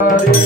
Hare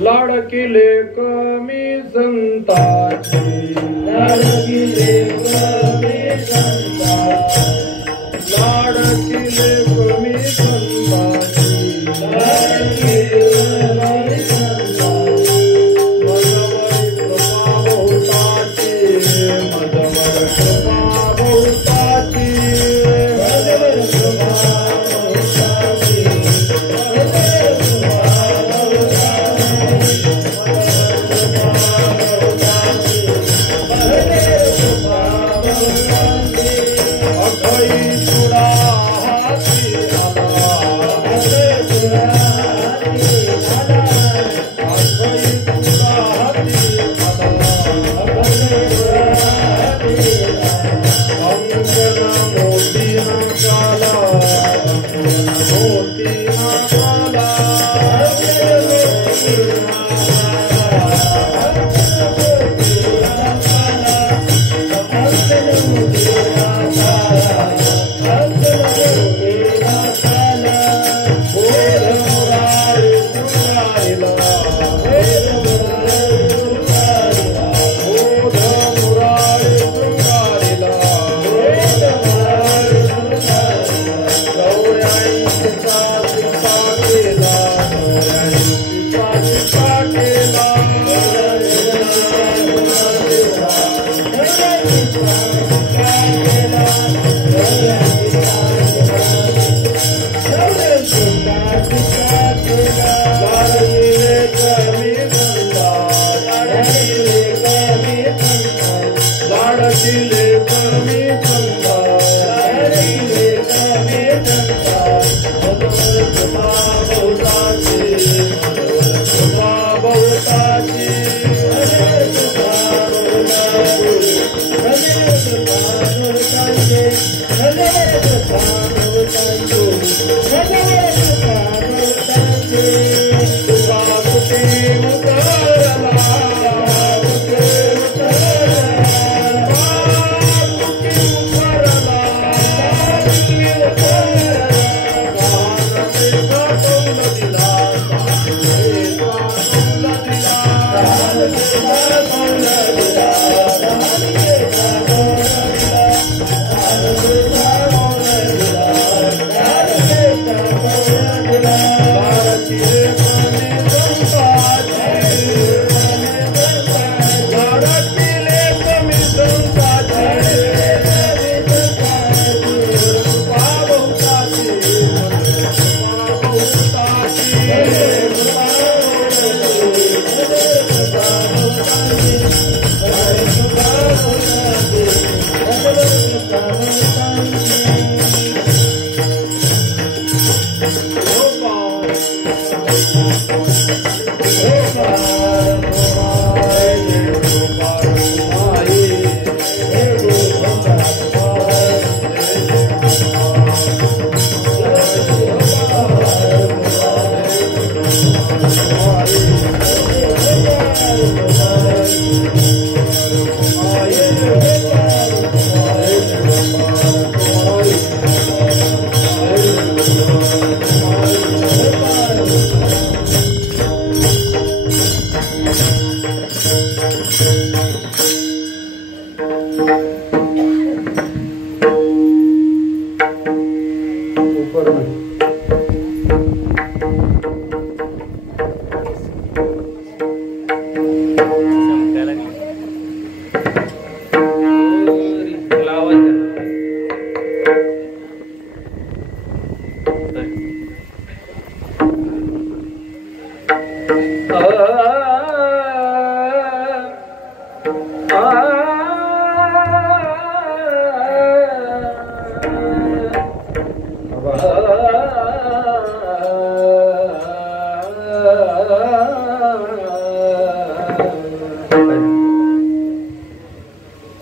लाडकी लेक मी संताची लाडकी लेक मी संताची लाडकी लेक मी संताची लाडकी लेक मी संताची मजवर कृपा बहुताची मजवर कृपा बहुताची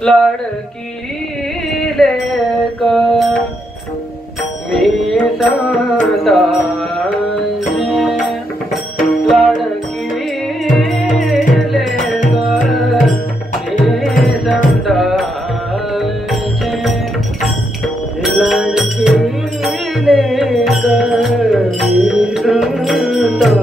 लाडकी लेक मी संताची लाडकी लेक मी संताची लाडकी लेक मी संताची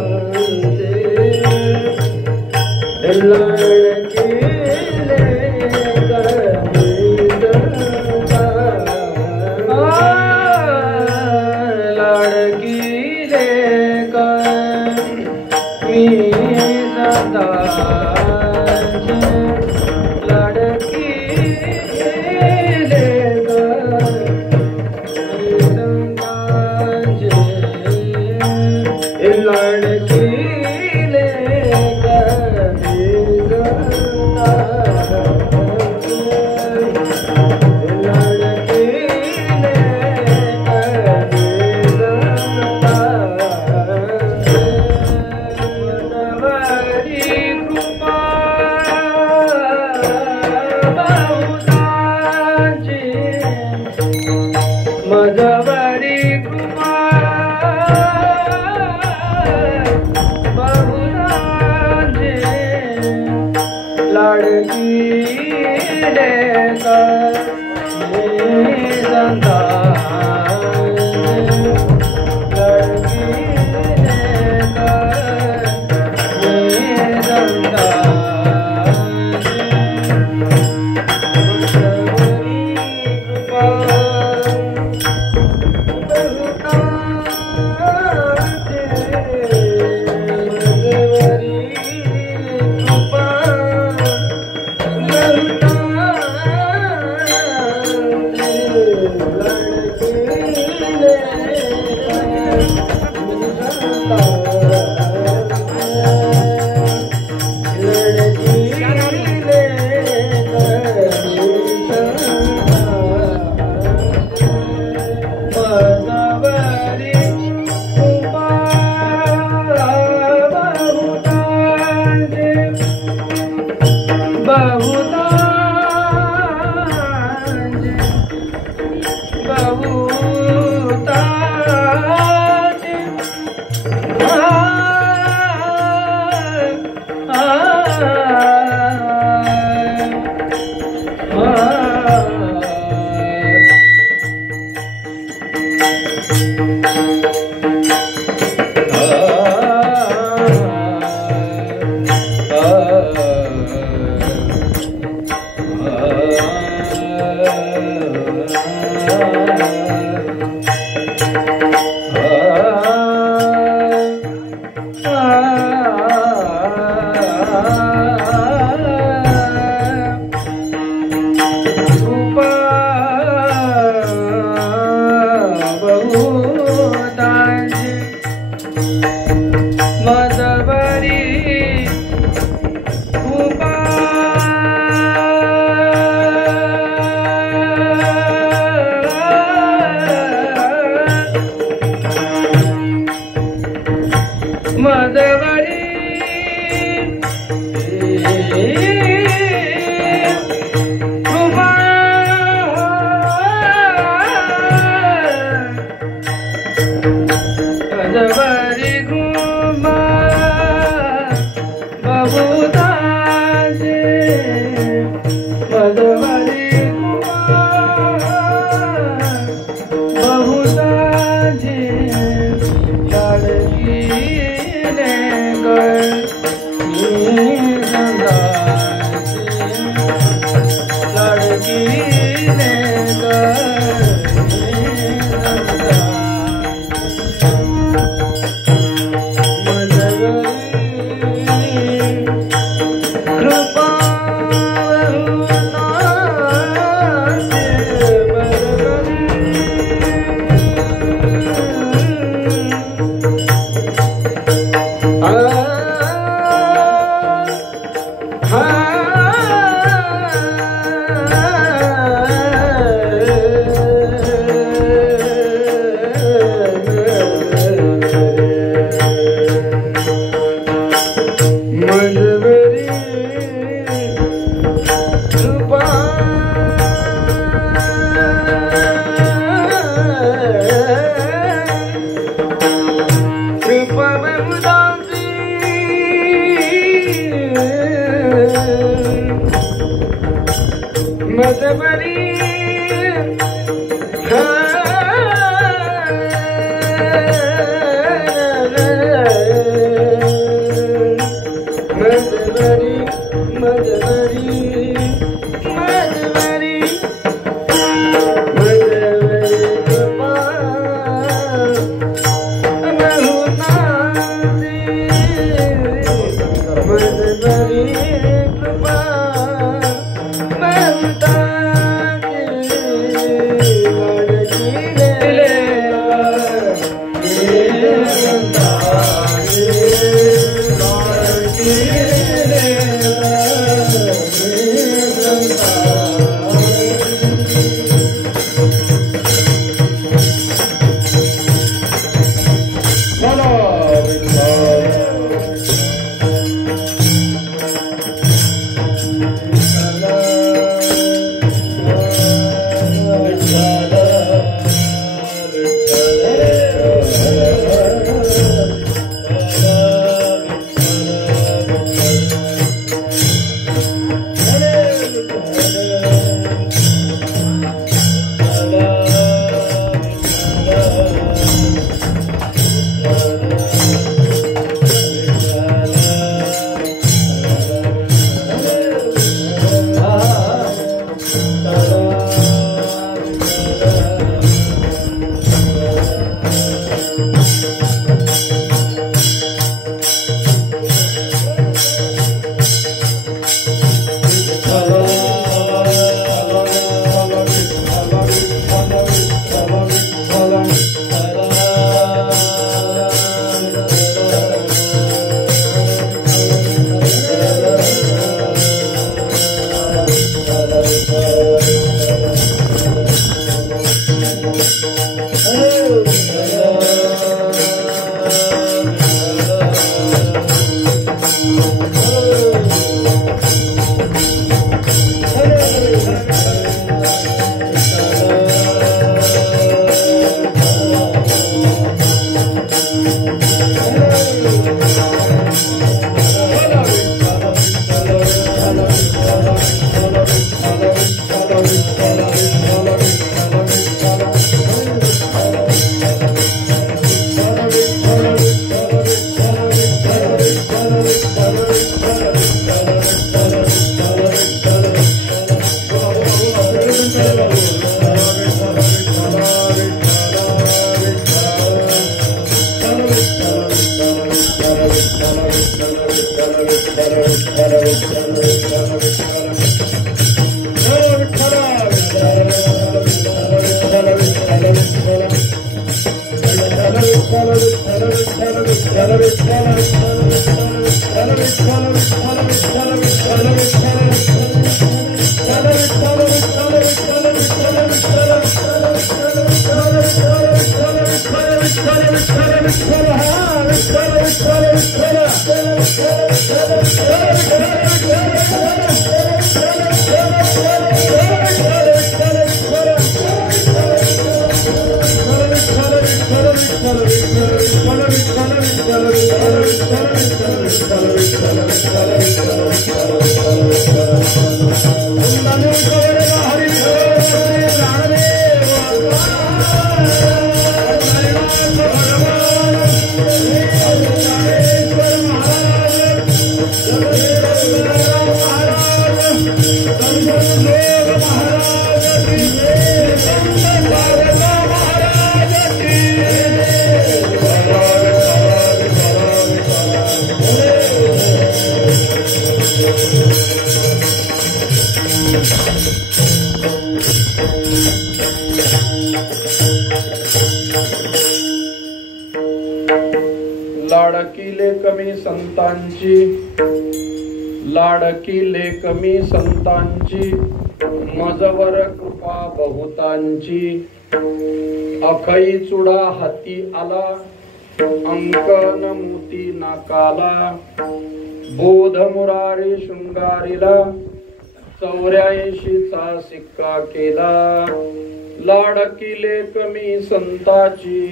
Bye. लाडकी लेकमी संतांची मजवर कृपा बहुतांची अखई चुडा हाती आला अंकन मोती नाकाला बोध मुरारी शृंगारीला 84चा सिक्का केला लाडकी लेकमी संताची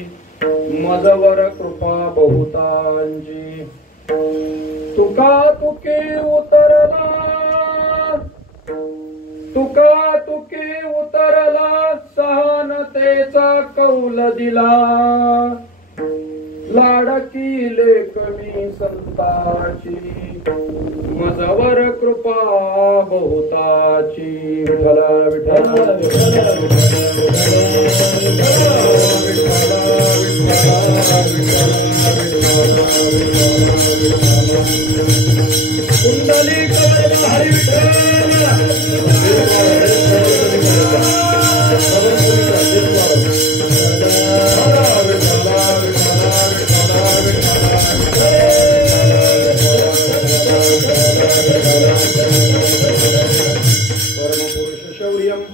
मजवर कृपा बहुतांची तुका तुके उतरला सहनतेचा कौल दिला लाडकी लेकमी संताची मजवर कृपा बहुताची विठ्ठल विठ्ठल कुंडली कवळ हरी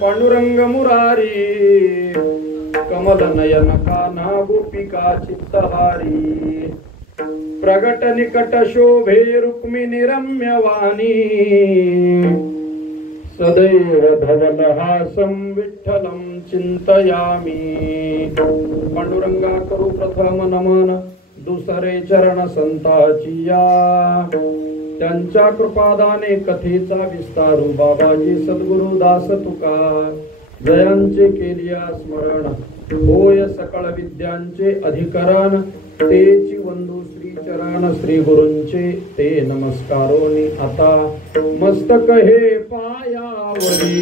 पांडुरंग मुरारी कमल नयन कान्हा गोपिका चित्तहारी प्रगट निकट शोभे रुक्मिणी रम्यवाणी सदैव धवलहासं विठ्ठलं चिंतयामि पांडुरंगा करू प्रथम नमन दुसरे चरण संताची या त्यांच्या कृपादाने कथेचा विस्तारू बाबाजी सद्गुरु दास तुका जयांचे केलिया स्मरण होय सकळ विद्यांचे अधिकरण तेची वंदू श्री चरण श्री गुरूंचे ते नमस्कारोनी आता मस्तक हे पायावरी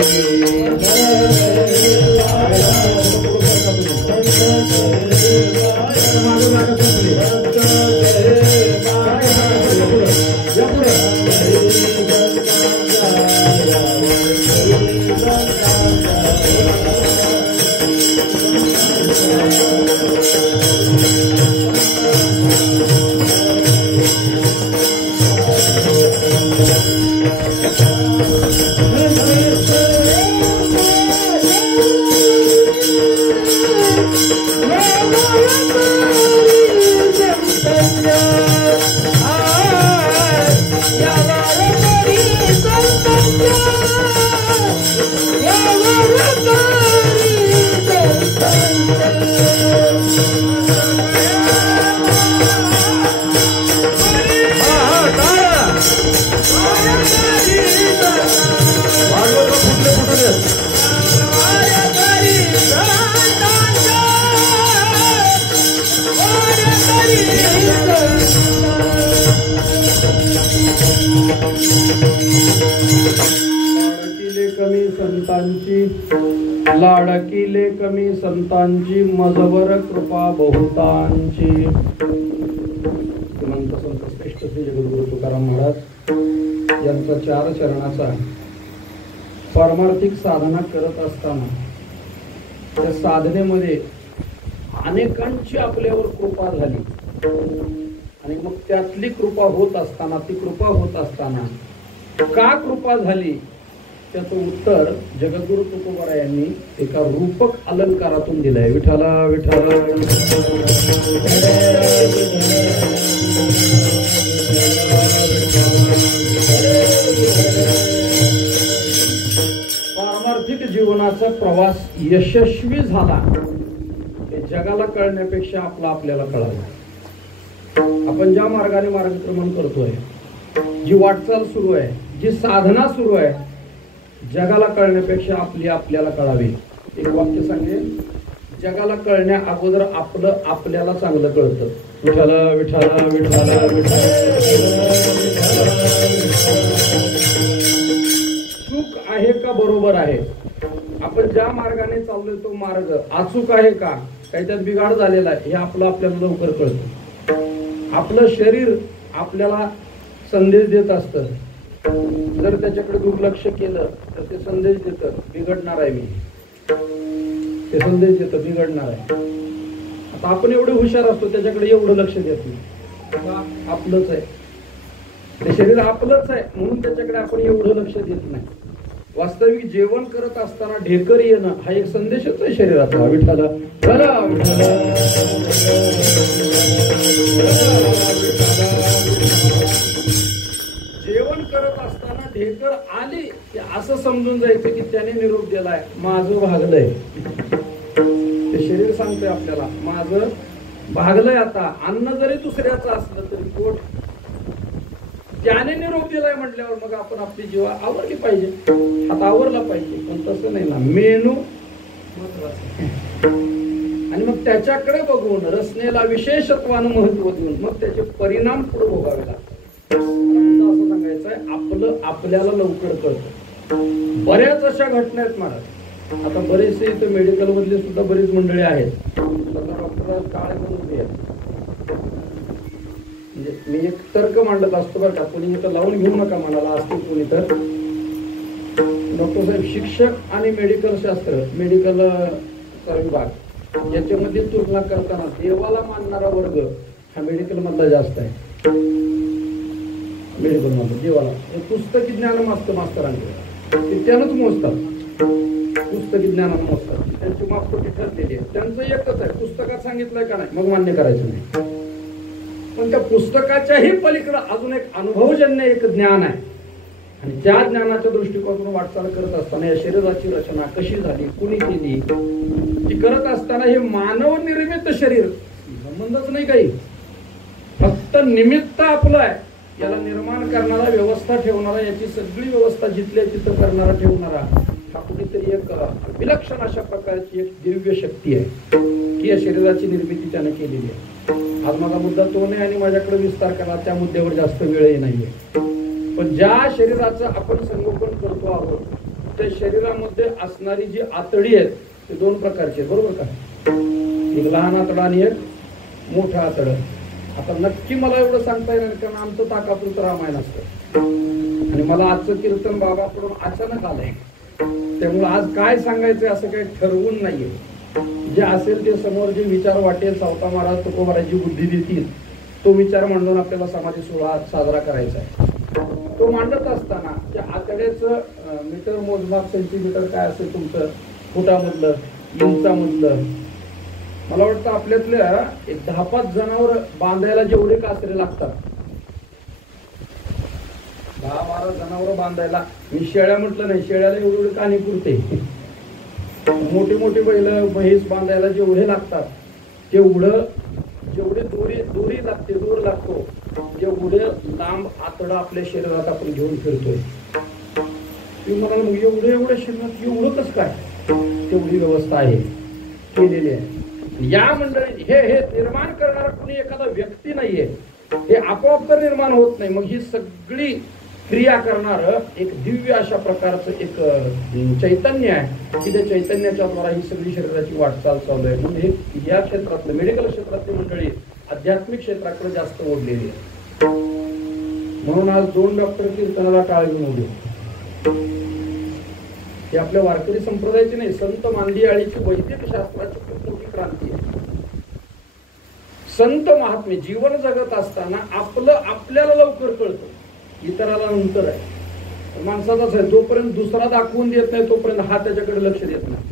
लाडकीले कमी संतांची मजवर कृपा बहुतांची. श्रीमंत संत श्रेष्ठ श्री जगद्गुरु तुकाराम महाराज यांचा 4 चरणाचा पारमार्थिक साधना करत असताना त्या साधनेमध्ये अनेकांची आपल्यावर कृपा झाली आणि मग त्यातली कृपा होत असताना का कृपा झाली त्याचं उत्तर जगद्गुरु तुकोबाराय यांनी एका रूपक अलंकारातून दिलंय. विठ्ठला विठ्ठला पारमार्थिक जीवनाचा प्रवास यशस्वी झाला हे जगाला कळण्यापेक्षा आपल्याला कळालं. आपण ज्या मार्गाने मार्गक्रमण करतोय, जी वाटचाल सुरू आहे, जी साधना सुरू आहे, जगाला कळण्यापेक्षा आपल्याला कळावी. एक वाक्य सांगे, जगाला कळण्या अगोदर आपल्याला चांगलं कळतं. विठ्ठला विठ्ठला विठ्ठला चूक आहे का बरोबर आहे, आपण ज्या मार्गाने चाललोय तो मार्ग अचूक आहे का, काही त्यात बिघाड झालेला आहे, हे आपल्याला लवकर कळतं. आपलं शरीर आपल्याला संदेश देत असतं. जर त्याच्याकडे दुर्लक्ष केलं तर ते संदेश देतं, बिघडणार आहे मी, ते संदेश देतं बिघडणार आहे. आता आपण एवढे हुशार असतो, त्याच्याकडे एवढं लक्ष देत नाही. आपलंच आहे ते शरीर, आपलंच आहे म्हणून त्याच्याकडे आपण एवढं लक्ष देत नाही. वास्तविक जेवण करत असताना ढेकर येणं हा एक संदेशच आहे शरीराचा. विठ्ठला जेवण करत असताना ढेकर आली की असं समजून जायचं की त्याने निरोप दिलाय, माझं भागलंय. ते शरीर सांगतंय आपल्याला माझं भागलंय. आता अन्न जरी दुसऱ्याचं असलं तरी पोट त्याने निरोप दिलाय म्हटल्यावर मग आपण आपली जीवा आवरली पाहिजे, आता आवरला पाहिजे. पण तसं नाही ना, मेनू महत्वाचा आणि मग त्याच्याकडे बघून रचनेला विशेषत्वानं महत्व देऊन मग त्याचे परिणाम पुढे भोगावे लागतात. असं सांगायचं आहे, आपल्याला लवकर कळतं. बऱ्याच अशा घटना आहेत महाराज. आता बरेचसे इथं मेडिकल मधले सुद्धा बरीच मंडळी आहेत. डॉक्टर काळे म्हणून आहेत. म्हणजे मी एक तर्क मांडत असतो बरं का, कोणी इथं लावून घेऊ नका मनाला, असते कोणी तर. डॉक्टर साहेब शिक्षक आणि मेडिकल शास्त्र, मेडिकलचा विभाग याच्यामध्ये तुलना करताना देवाला मानणारा वर्ग हा मेडिकल मधला जास्त आहे. मेडिकल मधला देवाला पुस्तकी ज्ञान मास्तरांकडे त्यानंच मोजतात, पुस्तकी ज्ञानानं मोजतात. त्यांची मापपट्टी ठरलेली आहे. त्यांचं एकच आहे, पुस्तकात सांगितलंय का नाही मग मान्य करायचं नाही. पण त्या पुस्तकाच्याही पलीकडे अजून एक अनुभवजन्य एक ज्ञान आहे आणि त्या ज्ञानाच्या दृष्टिकोनातून वाटचाल करत असताना या शरीराची रचना कशी झाली, कुणी केली, ती करत असताना हे मानव निर्मित शरीर संबंधच नाही काही, फक्त निमित्त आपलं आहे. याला निर्माण करणारा, व्यवस्था ठेवणारा, याची सगळी व्यवस्था जिथल्या तिथं करणारा ठेवणारा हा कुठेतरी एक विलक्षण अशा प्रकारची एक दिव्य शक्ती आहे की या शरीराची निर्मिती त्याने केलेली आहे. आज माझा मुद्दा तो नाही आणि माझ्याकडे विस्तार करा, त्या मुद्द्यावर जास्त वेळही नाहीये. पण ज्या शरीराचं आपण संगोपन करतो आहोत त्या शरीरामध्ये असणारी जी आतडी आहेत ते 2 प्रकारचे, बरोबर का? एक लहान आतडं आणि एक मोठं आतडं. आता नक्की मला एवढं सांगता येणार कारण आमचं ताकापुरतं रामायण असतं आणि मला आजचं कीर्तन बाबाकडून अचानक आलंय, त्यामुळे आज काय सांगायचं असं काही ठरवून नाहीये. जे असेल ते समोर जे विचार वाटेल, सावता महाराज तुकोबाराची बुद्धी देतील तो विचार मांडून आपल्याला समाधी सोहळा साजरा करायचा आहे. तो मांडत असताना त्या आतड्याचं मीटर मोजमाप, सेंटीमीटर काय असेल तुमचं, फुटामधलं, इंचामधलं, मला वाटतं आपल्यातल्या एक 10-5 जनावर बांधायला जेवढे कासरे लागतात, 10-12 जनावर बांधायला, मी शेळ्या म्हटलं नाही, शेळ्याला एवढे कानी पुरते. मोठे मोठे बैल म्हैस बांधायला जेवढे लागतात तेवढं, जेवढे दोरी लागते, दोर लागतो, जेवढे लांब आतडा आपल्या शरीरात आपण घेऊन फिरतोय. तुम्ही म्हणाल मग एवढ्या शरीरात एवढं कसं काय? तेवढी व्यवस्था आहे, केलेली आहे. या मंडळी हे निर्माण करणारा कोणी एखादा व्यक्ती नाहीये, हे आपोआप तर निर्माण होत नाही. मग ही सगळी क्रिया करणार एक दिव्य अशा प्रकारचं एक चैतन्य आहे की त्या चैतन्याच्या द्वारा ही सगळी शरीराची वाटचाल चालू आहे. म्हणजे या क्षेत्रातलं मेडिकल क्षेत्रातली मंडळी आध्यात्मिक क्षेत्राकडे जास्त ओढलेली आहे. म्हणून आज 2 डॉक्टर कीर्तनाला टाळ घेऊन उभे. हे आपल्या वारकरी संप्रदायाची नाही, संत मांदियाळीची वैदिक शास्त्राची खूप मोठी क्रांती आहे. संत महात्मे जीवन जगत असताना आपल्याला लवकर कळतं, इतराला नंतर आहे. माणसाचाच आहे, जोपर्यंत दुसरा दाखवून देत नाही तोपर्यंत हा त्याच्याकडे लक्ष देत नाही.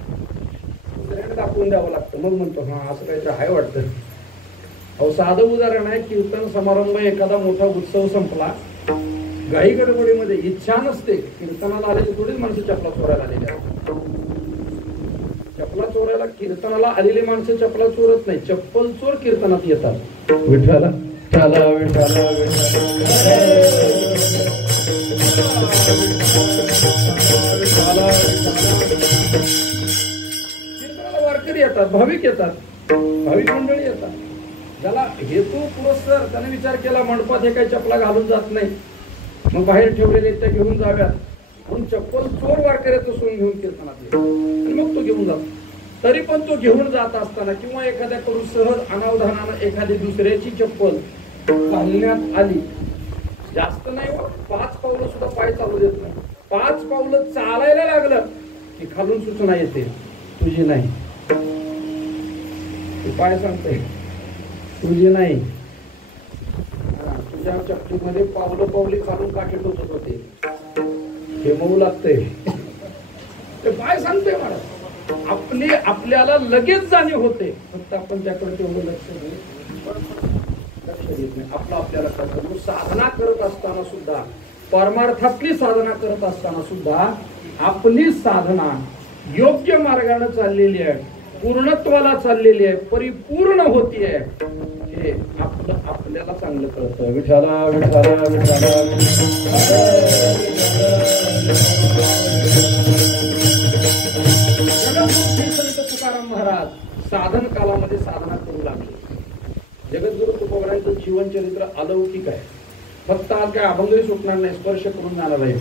दुसऱ्याने दाखवून द्यावं लागतं, मग म्हणतो हा असं काहीतरी आहे वाटतं. अहो साधं उदाहरण आहे, कीर्तन समारंभ एखादा मोठा उत्सव संपला, घाई गडबडीमध्ये इच्छा नसते, कीर्तनाला आलेली थोडीच माणसं चपला चोरायला आलेली आहेत. चपला चोरायला कीर्तनाला आलेली माणसं चपला चोरत नाही, चप्पल चोर कीर्तनात येतात. विठ्ठला विठ्ठला विठ्ठला कीर्तनाला वारकरी येतात, भाविक येतात, भाविक मंडळी येतात. ज्याला हेतू पुरस्कार त्याने विचार केला मंडपात हे काही चपला घालून जात नाही, मग बाहेर ठेवलेले त्या घेऊन जाव्यात, म्हणून चप्पल चोर वारकऱ्याचं सोन घेऊन कीर्तनात येतो आणि मग तो घेऊन जातो. तरी पण तो घेऊन जात असताना किंवा एखाद्याकडून सहज अनावधानानं एखादी दुसऱ्याची चप्पल घालण्यात आली, जास्त नाही 5 पावलं सुद्धा पाय चालू देत नाही, 5 पावलं चालायला लागलं की खालून सूचना येते, तुझी नाही. पाय सांगते तुझी नाही. तुझ्या चपलीमध्ये पावली खालून काठी टोचत होते, हे मऊ लागतंय. ते पाय सांगते मला, आपल्याला लगेच जाणीव होते, फक्त आपण त्याकडे तेवढं लक्ष देत नाही. आपल्याला कळतं. साधना करत असताना सुद्धा, परमार्थातली साधना करत असताना सुद्धा आपली साधना योग्य मार्गाने चाललेली आहे, पूर्णत्वाला चाललेली आहे, परिपूर्ण होतीये, हे आपल्याला चांगलं कळतं. विठ्ठला विठ्ठला विठ्ठला संत तुकाराम महाराज साधन कालामध्ये साधना करू लागले. जगद्गुरु तुकोबरायांचं जीवन चरित्र अलौकिक आहे. फक्त आज काय अभंगही सुटणार नाही, स्पर्श करून जाणार आहे.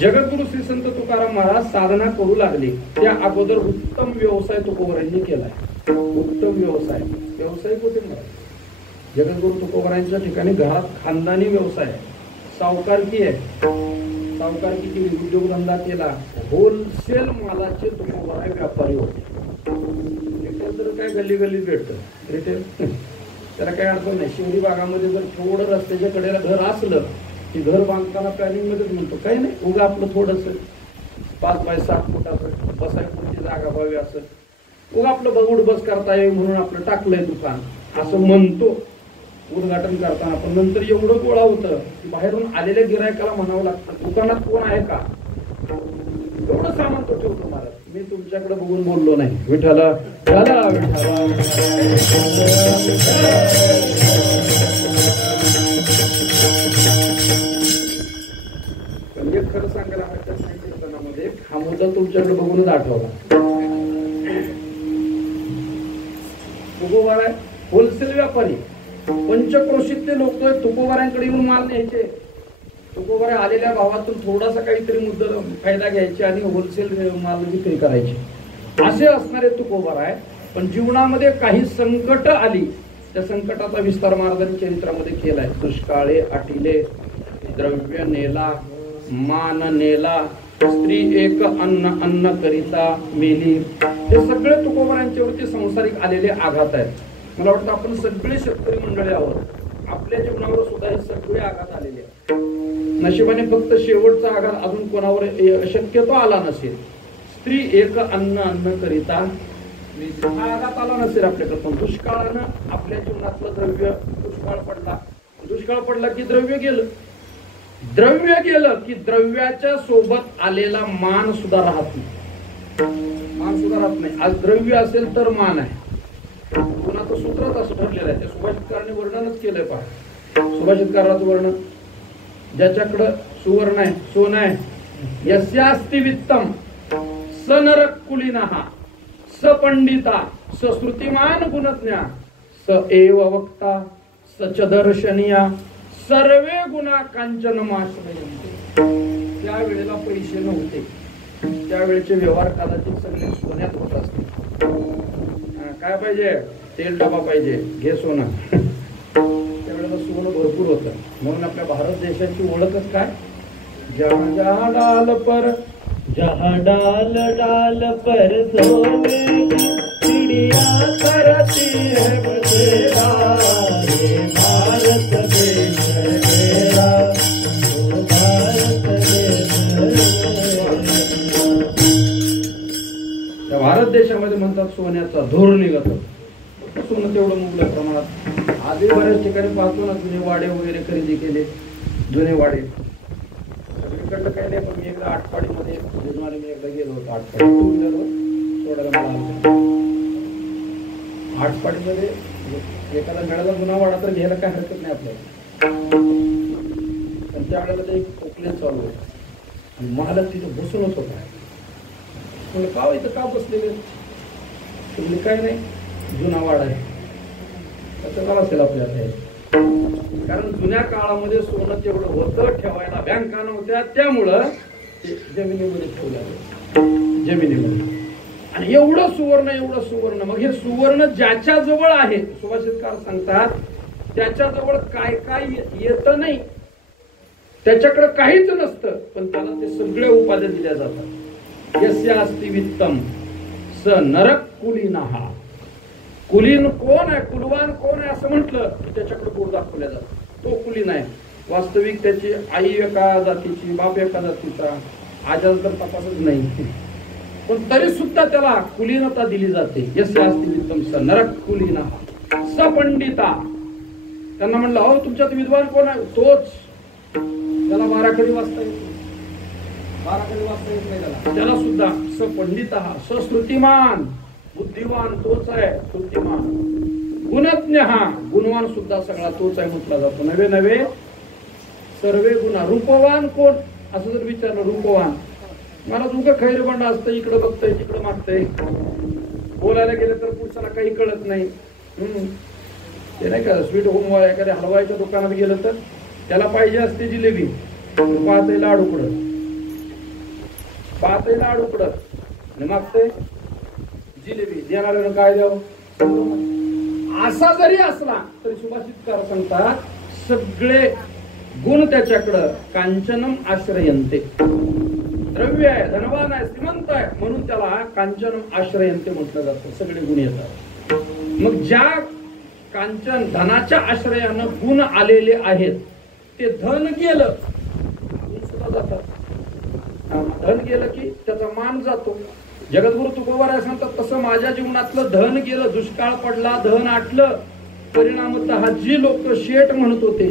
जगद्गुरु श्री संत तुकाराम महाराज साधना करू लागले. त्या अगोदर उत्तम व्यवसाय तुकोबरायांनी केलाय. उत्तम व्यवसाय कुठे मिळाला? जगद्गुरु तुकोबरायांच्या ठिकाणी घरात खानदानी व्यवसाय आहे, सावकारकी आहे. सावकारकी केली, उद्योगधंदा केला, होलसेल मालाचे तुकोबराय व्यापारी होते. रिटेल तर काय गल्ली गल्ली भेटतं, रिटेल त्याला काय अडचण नाही. शहरी भागामध्ये जर थोडं रस्त्याच्या कडेला घर असलं की घर बांधताना प्लॅनिंग मध्येच म्हणतो काही नाही, उगा आपलं थोडस 5 बाय 7 फुटाचं बसायची जागा व्हावी, असं उगा आपलं बघूड बस करता येईल म्हणून आपलं टाकलंय दुकान, असं म्हणतो उद्घाटन करताना. पण नंतर एवढं गोळा होतं की बाहेरून आलेल्या गिरायकाला म्हणावं लागतं दुकानात कोण आहे का, एवढं सामान तो ठेवतो महाराज. मी तुमच्याकडे बघून बोललो नाही. विठ्ठला विठ्ठला विठ्ठला म्हणजे खरं सांगायला हरकत नाही, कीर्तनामध्ये हा मुद्दा तुमच्याकडे बघूनच आठवला. तुकोबार आहे होलसेल व्यापारी, पंचक्रोशीतले लोक तुकोबारांकडे येऊन माल न्यायचे. तुकोबार आलेल्या भावातून थोडासा काहीतरी मुद्दा फायदा घ्यायचे आणि होलसेल माल विक्री करायचे, असे असणारे तुकोबार आहे. पण जीवनामध्ये काही संकट आली, त्या संकटाचा विस्तार महाराजांनी चरित्रामध्ये केलाय. दुष्काळे आटिले, द्रव्य नेला, मान नेला, स्त्री एक अन्न करिता मेली. हे सगळे तुकोबारांच्यावरती संसारिक आलेले आघात आहेत. मला वाटतं आपण सगळे शेतकरी मंडळी आहोत, आपल्या जीवनावर सुद्धा हे सगळे आघात आलेले आहेत. नशिबाने फक्त शेवटचा आघात अजून कोणावर शक्यतो आला नसेल. स्त्री एक अन्न करिता हा आघात आला नसेल आपल्याकडे. पण दुष्काळानं आपल्या जीवनातलं द्रव्य दुष्काळ पडला की द्रव्य गेलं की द्रव्याच्या सोबत आलेला मान सुद्धा राहत नाही. आज द्रव्य असेल तर मान आहे. कुणाचं सूत्रच असं ठरलेलं आहे, ते सुभाषितकारांनी वर्णनच केलंय. पहा सुभाषितकाराचं वर्णन, ज्याच्याकडं सुवर्ण आहे, सोनं आहे, यस्यास्ति वित्तम स नरकुलीनः स पंडिता स श्रुतिमान गुणज्ञा स एव वक्ता स च दर्शनीया स सर्वे गुणा कांचनमाश्रयन्ते. त्यावेळेला पैसे नव्हते, त्यावेळेचे व्यवहार कदाचित सगळे सोन्यात होत असते. काय पाहिजे? तेल डबा पाहिजे, घे सोनं. त्यावेळेला सोनं भरपूर होतं. म्हणून आपल्या भारत देशाची ओळखच काय? जहाँ जहाँ डाल पर, जहाँ डाल डाल पर सोने की चिड़िया करती है बसेरा, ये भारत देश है मेरा, ओ भारत देश है मेरा. त्या भारत देशामध्ये म्हणतात सोन्याचा धूर निघत. सोनं तेवढं मुबलक प्रमाणात. आधी बऱ्याच ठिकाणी पाहतो ना, जुने वाडे वगैरे खरेदी केले, जुने वाडे. सगळीकडलं काही नाही, पण मी एकदा आटपाडीमध्ये मी एकदा गेलो होतो. आटपाडी टू व्हीलरवर सोडायला मला आलं. आटपाडीमध्ये एखादा मिळाला जुना वाडा तर घ्यायला काय हरकत नाही आपल्याला. पण त्यावेळेला ते एक कोकलेन चालू आहे आणि मालक तिथे बसूनच होता. म्हणलं का इथं का बसलेले? तुम्ही काय नाही, जुना वाडा आहे. कसं का असेल आपल्याला? कारण जुन्या काळामध्ये सोनं तेवढं होतं, ठेवायला बँका नव्हत्या, त्यामुळं ते जमिनीमध्ये ठेवलं, जमिनीमध्ये. आणि एवढं सुवर्ण. मग हे सुवर्ण ज्याच्या जवळ आहे, सुभाषितकार सांगतात, त्याच्याजवळ काय काय येतं नाही, त्याच्याकडे काहीच नसतं, पण त्याला ते सगळे उपाध्या दिल्या जातात. यस्य अस्ति वित्तम स नरक कुलीनहा. कुलीन कोण आहे, कुलवान कोण आहे असं म्हटलं की त्याच्याकडे बोट दाखवल्या जातं. तो कुलीन आहे. वास्तविक त्याची आई एका जातीची, बाप एका जातीचा, आजार तर तपासच नाही, पण तरी सुद्धा त्याला कुलीनता दिली जाते. यस्य अस्ति वित्तम स नरक कुलीनहा स पंडिता. त्यांना म्हणलं, अहो तुमच्यात विद्वान कोण आहे? तोच. त्याला 12 कडी वाचता येत नाही, 12 कडी वाचता येत नाही त्याला सुद्धा. स पंडिता स श्रुतिमान. बुद्धिवान तोच आहे, श्रुतिमान. गुणज्ञ हा, गुणवान सुद्धा सगळा तोच आहे म्हटला जातो. नवे नवे सर्वे गुणा. रूपवान कोण असं जर विचारलं, रूपवान, मला तुमचं खैरबंड असतं, इकडं बघतंय तिकडं मागतंय, बोलायला गेलं तर पुढच्याला काही कळत नाही. ते नाही का, स्वीट होम एखाद्या हलवायच्या दुकानात गेलं तर त्याला पाहिजे असते जिलेबी, पाहतय लाडूकडं, पाहतय लाडूकडं आणि मागतंय जिलेबी. देणाऱ्यानं काय द्यावं? असा जरी असला तरी सुभाषितकार सांगतात, सगळे गुण त्याच्याकडं. कांचनम आश्रयन्ते. द्रव्य आहे, धनवान आहे, श्रीमंत आहे, म्हणून त्याला कांचनम आश्रयन्ते म्हटलं जातं. सगळे गुण येतात. मग ज्या कांचन धनाच्या आश्रयानं गुण आलेले आहेत, ते धन गेलं गुण सुद्धा जातात. धन गेलं की त्याचा मान जातो. जगद्गुरु तुकोबाराय सांगतात, तसं माझ्या जीवनातलं धन गेलं, दुष्काळ पडला, धन आटलं, परिणामतः जी लोक शेठ म्हणत होते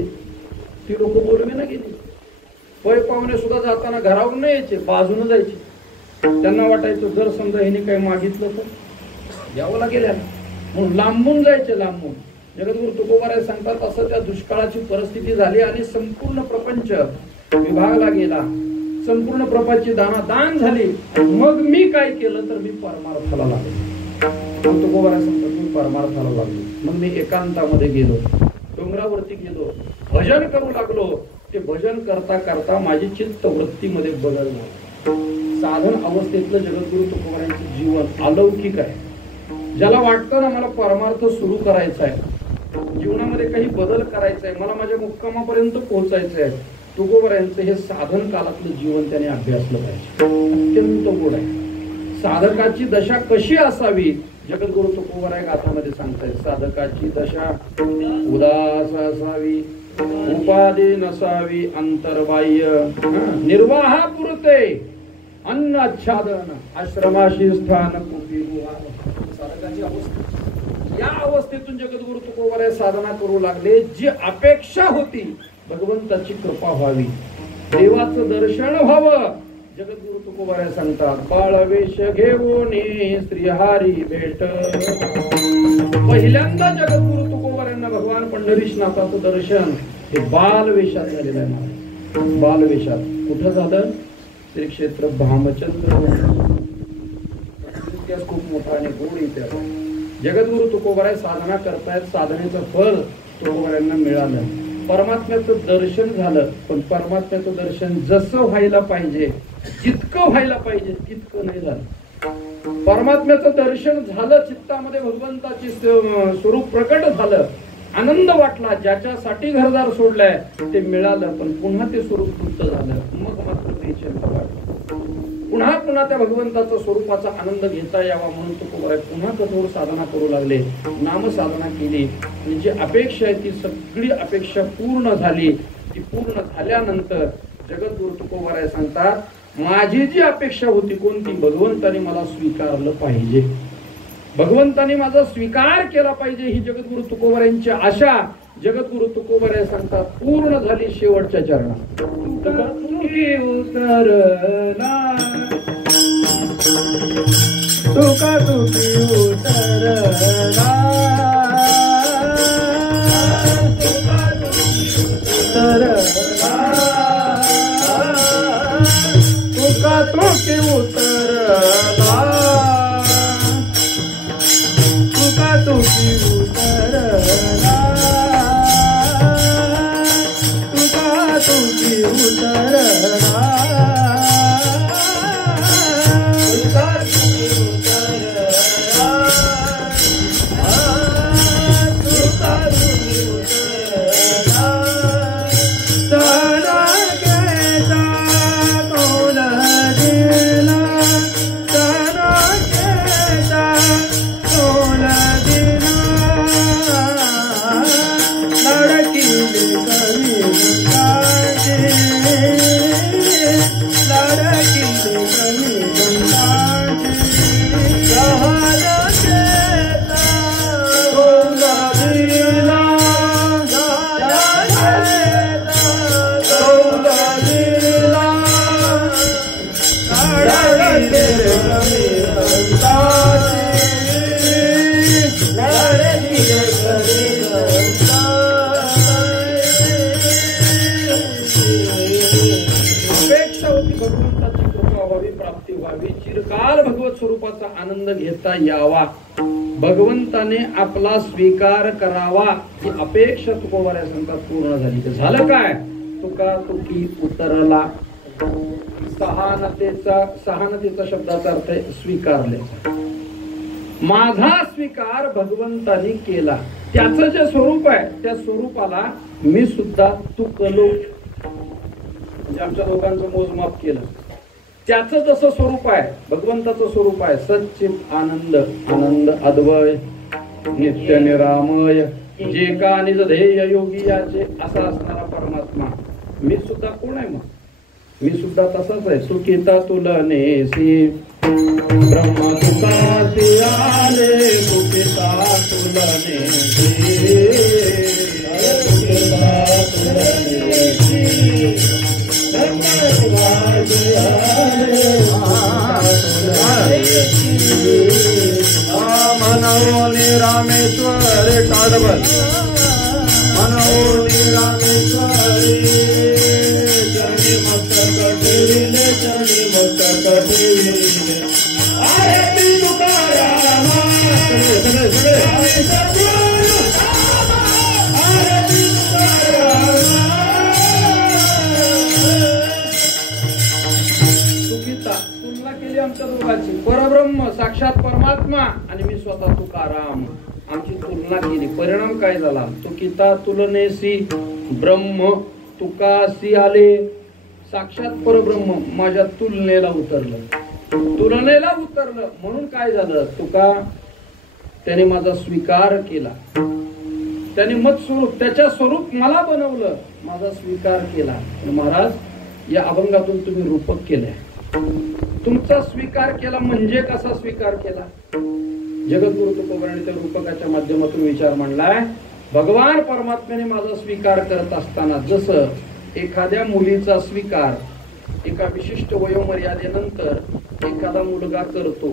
ती लोक बोलवे ना गेली. पै पाहुणे सुद्धा जाताना घरावरून नाही यायचे, बाजूने जायचे. त्यांना वाटायचं जर समजा हिने काही मागितलं तर यावं लागेल, म्हणून लांबून जायचे, लांबून. जगद्गुरु तुकोबाराय सांगतात, असं त्या दुष्काळाची परिस्थिती झाली आणि संपूर्ण प्रपंच विभागला गेला, संपूर्ण प्रपंचाची दान झाली. मग मी काय केलं तर मी परमार्थाला लागलो. तुकोबाराय सांगतात, मी परमार्थाला लागलो. मग मी एकांतामध्ये गेलो, डोंगरावरती गेलो, भजन करू लागलो. ते भजन करता करता माझी चित्त वृत्तीमध्ये बदल झाला. साधन अवस्थेतलं जगद्गुरु तुकोबारायांचं जीवन अलौकिक आहे. ज्याला वाटतं ना मला परमार्थ सुरू करायचा आहे, जीवनामध्ये काही बदल करायचा आहे, मला माझ्या मुक्कामापर्यंत पोहोचायचं आहे, तुकोबारायांचं हे साधन कालातलं जीवन त्याने अभ्यासलं पाहिजे. अत्यंत गोड आहे. साधकाची दशा कशी असावी, जगद्गुरु तुकोबाराय गाथामध्ये सांगतायत. साधकाची दशा उदास असावी, उपाधी नसावी, अंतर्बाह्य निर्वाहापुरते अन्न आच्छादन, आश्रमाशी स्थान कुटी. साधकाची अवस्था, या अवस्थेतून जगद्गुरु तुकोबाराय साधना करू लागले. जी अपेक्षा होती भगवंताची कृपा व्हावी, देवाचं दर्शन व्हावं. जगद्गुरु तुकोबाराय सांगतात, बाळवेश घेऊन श्रीहरी भेट. पहिल्यांदा जगद्गुरु तुकोबारायांना भगवान पंढरीनाथाचं दर्शन हे बालवेशात झालेलं आहे. बालवेशात कुठं झालं? श्री क्षेत्र भामचंद्र. इतिहास खूप मोठा आणि गोड इतिहास. जगद्गुरु तुकोबाराय साधना करतायत, साधनेचं फळ तुकोबारायांना मिळालं. परमात्म्याचं दर्शन झालं, पण परमात्म्याचं दर्शन जसं व्हायला पाहिजे, जितकं व्हायला पाहिजे तितकं नाही झालं. परमात्म्याचं दर्शन झालं, चित्तामध्ये भगवंताचे स्वरूप प्रकट झालं, आनंद वाटला, ज्याच्यासाठी घरदार सोडलाय ते मिळालं, पण पुन्हा ते स्वरूप तृप्त झालं, मग मात्र बेचैन वाटलं. पुन्हा पुन्हा त्या भगवंताच्या स्वरूपाचा आनंद घेता यावा म्हणून तुकोबाराय पुन्हा कठोर साधना करू लागले, नाम साधना केली. आणि जी अपेक्षा आहे ती सगळी अपेक्षा पूर्ण झाली. ती पूर्ण झाल्यानंतर जगद्गुरु तुकोबाराय सांगतात, माझी जी अपेक्षा होती कोणती, भगवंताने मला स्वीकारलं पाहिजे, भगवंताने माझा स्वीकार केला पाहिजे, ही जगद्गुरु तुकोबारायांची आशा जगद्गुरु तुकोबाराय सांगतात पूर्ण झाली शेवटच्या चरणात. तुका तुकी उतरला, तुका तुकी उतरला, तुका तुकी उतरला, तुका तुकी उतरला, तुका तुकी उतरला, तुका तुकी उतरला, तुका तुकी उतरला, तुका तुकी उतरला, तारा केचा कोण दिला, तारा केचा कोण दिला, लडकीले कवी गंगाजी, लडकीले कवी गंगाजी, जहाज केचा कोण दिला, जहाज केचा कोण दिला, लडकीले कवी गंगाजी, लडकीले कवी अपेक्षा होती भगवंताची कृपा व्हावी, प्राप्ती व्हावी, चिरकाल भगवत स्वरूपाचा आनंद घेता यावा, भगवंताने आपला स्वीकार करावा, ही अपेक्षा तुकोबाराय सांगतात पूर्ण झाली. तर झालं काय, तुका तुकी उतरला. सहानतेचा शब्दाचा अर्थ आहे स्वीकारले. माझा स्वीकार भगवंताने केला, त्याचं जे स्वरूप आहे त्या स्वरूपाला मी सुद्धा तुकलो, म्हणजे आमच्या लोकांचं मोजमाप केलं. त्याचं जसं स्वरूप आहे, भगवंताचं स्वरूप आहे सच्चित आनंद, आनंद अद्वय, नित्य निरामय, जे का निज ध्येय योगी याचे, असा असणारा परमात्मा मी सुद्धा कोण आहे, मग मी सुद्धा तसाच आहे. सुखिता तुलनेसी ब्रह्म तुकासी आले, सुखिता तुलनेसी, सुखिता तुलनेसी, ब्रह्म तुकासी आले, मनोनी रामेश्वर काढबल, मनोनी रामेश्वरी, चरणी मस्तक ठेविले, चरणी मस्तक ठेविले, आरती तुकाराम, सगळे आरती तुकाराम. सुखिता तुलना केली आमच्या दोघांची, परब्रह्म साक्षात परमात्मा आणि मी स्वतः तुकाराम, आमची तुलना केली. परिणाम काय झाला, तुकिता तुलनेसी ब्रह्म तुकासी आले, साक्षात परब्रह्म माझ्या तुलनेला उतरलं, तुलनेला उतरलं म्हणून काय झालं, तुका त्याने माझा स्वीकार केला, त्याने मत स्वरूप त्याच्या स्वरूप मला बनवलं, माझा स्वीकार केला. महाराज या अभंगातून तुम्ही रूपक केलंय, तुमचा स्वीकार केला म्हणजे कसा स्वीकार केला. जगद्गुरु तुकोबारायांनी त्या रूपकाच्या माध्यमातून विचार मांडलाय. भगवान परमात्म्याने माझा स्वीकार करत असताना जसं एखाद्या मुलीचा स्वीकार एका विशिष्ट वयोमर्यादेनंतर एखादा मुलगा करतो,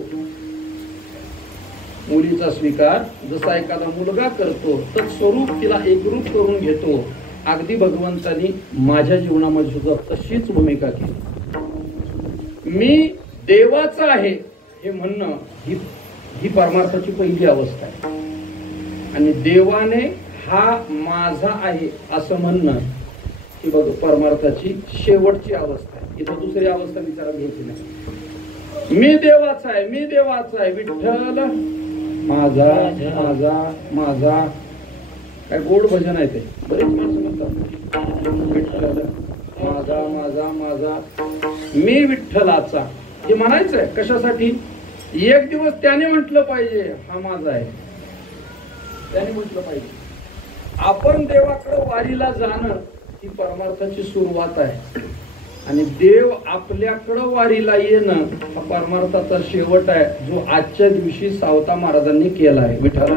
मुलीचा स्वीकार जसा एखादा मुलगा करतो तर स्वरूप तिला एकरूप करून घेतो, अगदी भगवंतानी माझ्या जीवनामध्ये सुद्धा तशीच भूमिका केली. मी देवाचा आहे हे म्हणणं ही परमार्थाची पहिली अवस्था आहे, आणि देवाने हा माझा आहे असं म्हणणं ही बघ परमार्थाची शेवटची अवस्था आहे. इथं दुसरी अवस्था विचारात घ्यायची नाही. मी देवाचा आहे, मी देवाचा आहे, विठ्ठल माझा माझा माझा. काय गोड भजन आहे ते, बरेच माणसं म्हणतात विठ्ठल माझा माझा माझा, मी विठ्ठलाचा. हे म्हणायचंय कशासाठी? एक दिवस त्याने म्हटलं पाहिजे हा माझा आहे, त्याने म्हटलं पाहिजे. आपण देवाकडे वारीला जाणं ही परमार्थाची सुरुवात आहे आणि देव आपल्याकडं वारीला येणं हा परमार्थाचा शेवट आहे, जो आजच्या दिवशी सावता महाराजांनी केला आहे. विठ्ठल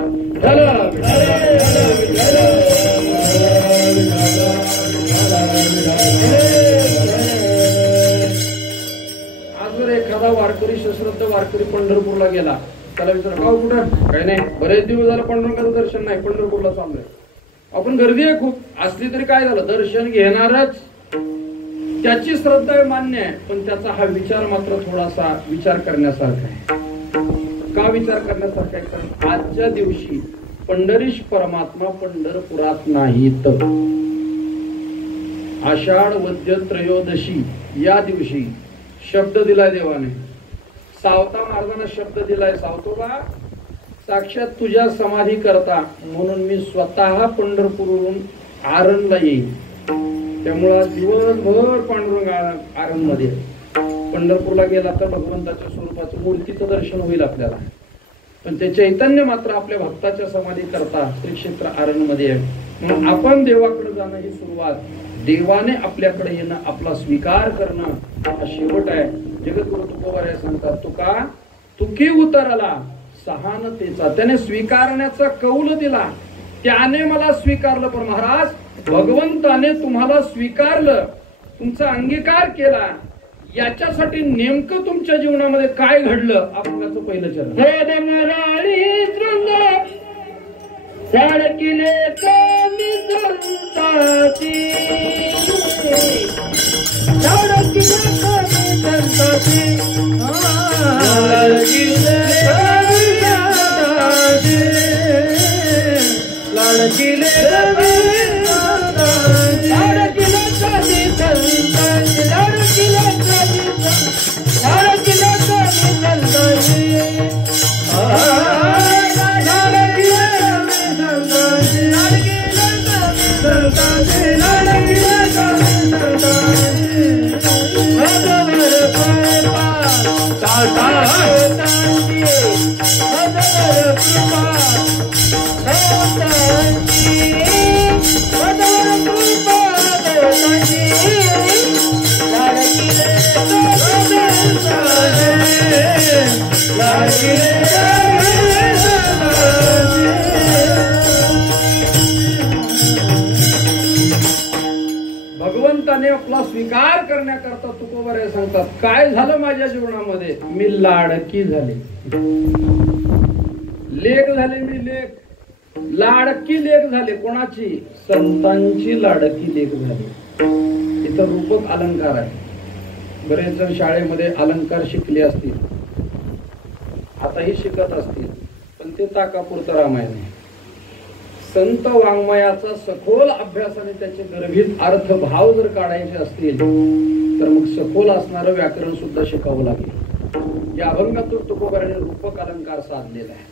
आज जर एखादा वारकरी सश्रद्ध वारकरी पंढरपूरला गेला, त्याला विचार का कुठं? काही नाही, बरेच दिवस झालं पंढरपूरचं दर्शन नाही, पंढरपूरला चाललोय. आपण गर्दी आहे खूप असली तरी काय झालं, दर्शन घेणारच. त्याची श्रद्धा आहे, मान्य आहे, पण त्याचा हा विचार मात्र थोडासा विचार करण्यासारखा आहे. का विचार करण्यासारखा आहे? कारण आजच्या दिवशी पंढरीश परमात्मा पंढरपुरात नाहीत. आषाढ वद्य त्रयोदशी या दिवशी शब्द दिलाय देवाने, सावता महाराजांना शब्द दिलाय, सावतोबा साक्षात तुझ्या समाधी करता म्हणून मी स्वतः पंढरपूरवरून आरणला येईल. त्यामुळं दिवसभर पांडुरंग आरणमध्ये, पंढरपूरला गेला तर भगवंताच्या स्वरूपाचं मूर्तीचं दर्शन होईल आपल्याला, पण ते चैतन्य मात्र आपल्या भक्ताच्या समाधी करता श्री क्षेत्र आरणमध्ये आहे. म्हणून आपण देवाकडे जाणं ही सुरुवात, देवाने आपल्याकडे येणं, आपला स्वीकार करणं हा शेवट आहे. जगद्गुरु तुकोबाराय सांगतात, तुका तुकी उतरला सहानतेचा. त्याने स्वीकारण्याचा कौल दिला, त्याने मला स्वीकारलं. पण महाराज भगवंताने तुम्हाला स्वीकारलं, तुमचा अंगीकार केला, याच्यासाठी नेमकं तुमच्या जीवनामध्ये काय घडलं? अभंगाचं पहिलं चरण. भगवंताने आपला स्वीकार करण्याकरता तुकोबाराय सांगतात, काय झालं माझ्या जीवनामध्ये? मी लाडकी झाले, लेक झाले, मी लेक, लाडकी लेक झाले. कोणाची? संतांची लाडकी लेक झाली. इथं रूपक अलंकार आहे. बरेच जण शाळेमध्ये अलंकार शिकले असतील, आताही शिकत असतील, पण ते ताकापुरतं रामायण आहे. संत वाङ्मयाचा सखोल अभ्यासाने त्याचे गर्भित अर्थ भाव जर काढायचे असतील तर मग सखोल असणारं व्याकरण सुद्धा शिकावं लागेल. या अभंगातून तुकोबाराने रूपक अलंकार साधलेला आहे.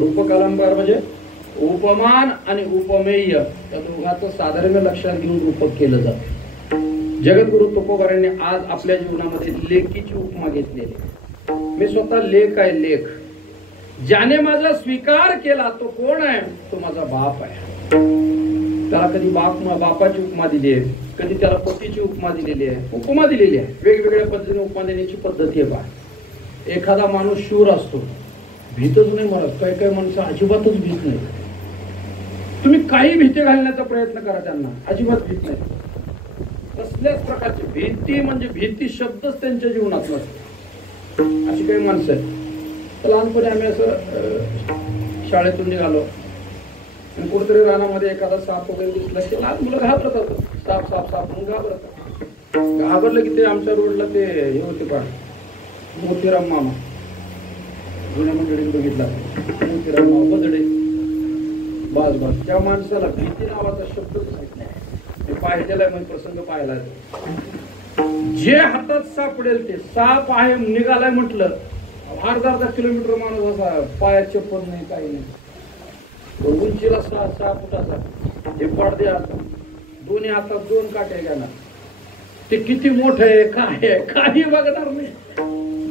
रूपक अलंकार म्हणजे उपमान आणि उपमेय या दोघांचं साधारण लक्षात घेऊन रूपक केलं जातं. जगद्गुरु तुकोबाराने आज आपल्या जीवनामध्ये लेकीची उपमा घेतलेली. मी स्वतः लेख आहे, लेख. ज्याने माझा स्वीकार केला तो कोण आहे? तो माझा बाप आहे. त्याला कधी बापाची उपमा दिली आहे, कधी त्याला पतीची उपमा दिलेली आहे, उपमा दिलेली आहे. वेगवेगळ्या पद्धतीने उपमा देण्याची पद्धती आहे. बा एखादा माणूस शूर असतो, भीतच नाही मरत. काही काही माणसं अजिबातच भीत नाही. तुम्ही काही भीती घालण्याचा प्रयत्न करा, त्यांना अजिबात भीत नाही. कसल्याच प्रकारची भीती म्हणजे भीती शब्दच त्यांच्या जीवनात नसतो. अशी काही माणसं आहेत. लहानपणी आम्ही असं शाळेतून निघालो आणि कुठेतरी रानामध्ये एखादा साप वगैरे दिसला की लहान मुलं घाबरतात. साप साप साप म्हणून घाबरतात. घाबरलं की ते आमच्या रोडला ते हे होते पण मोतीराम मामा, जुन्या मंडळीने बघितला मोतीराम मामा बदडे बस बस त्या माणसाला भीती नावाचा शब्दच माहित नाही. मी पाहिलेला म्हणजे प्रसंग पाहिला. जे हातात सापडेल ते साप आहे निघालाय म्हटलं अर्धा किलोमीटर माणूस असा पायात चप्पल नाही काही नाही. उंचीला 6 फुटाचा हे पडदे आता दोन्ही हातात 2 काटे घेणार. ते किती मोठं आहे काय आहे काही बघणार नाही.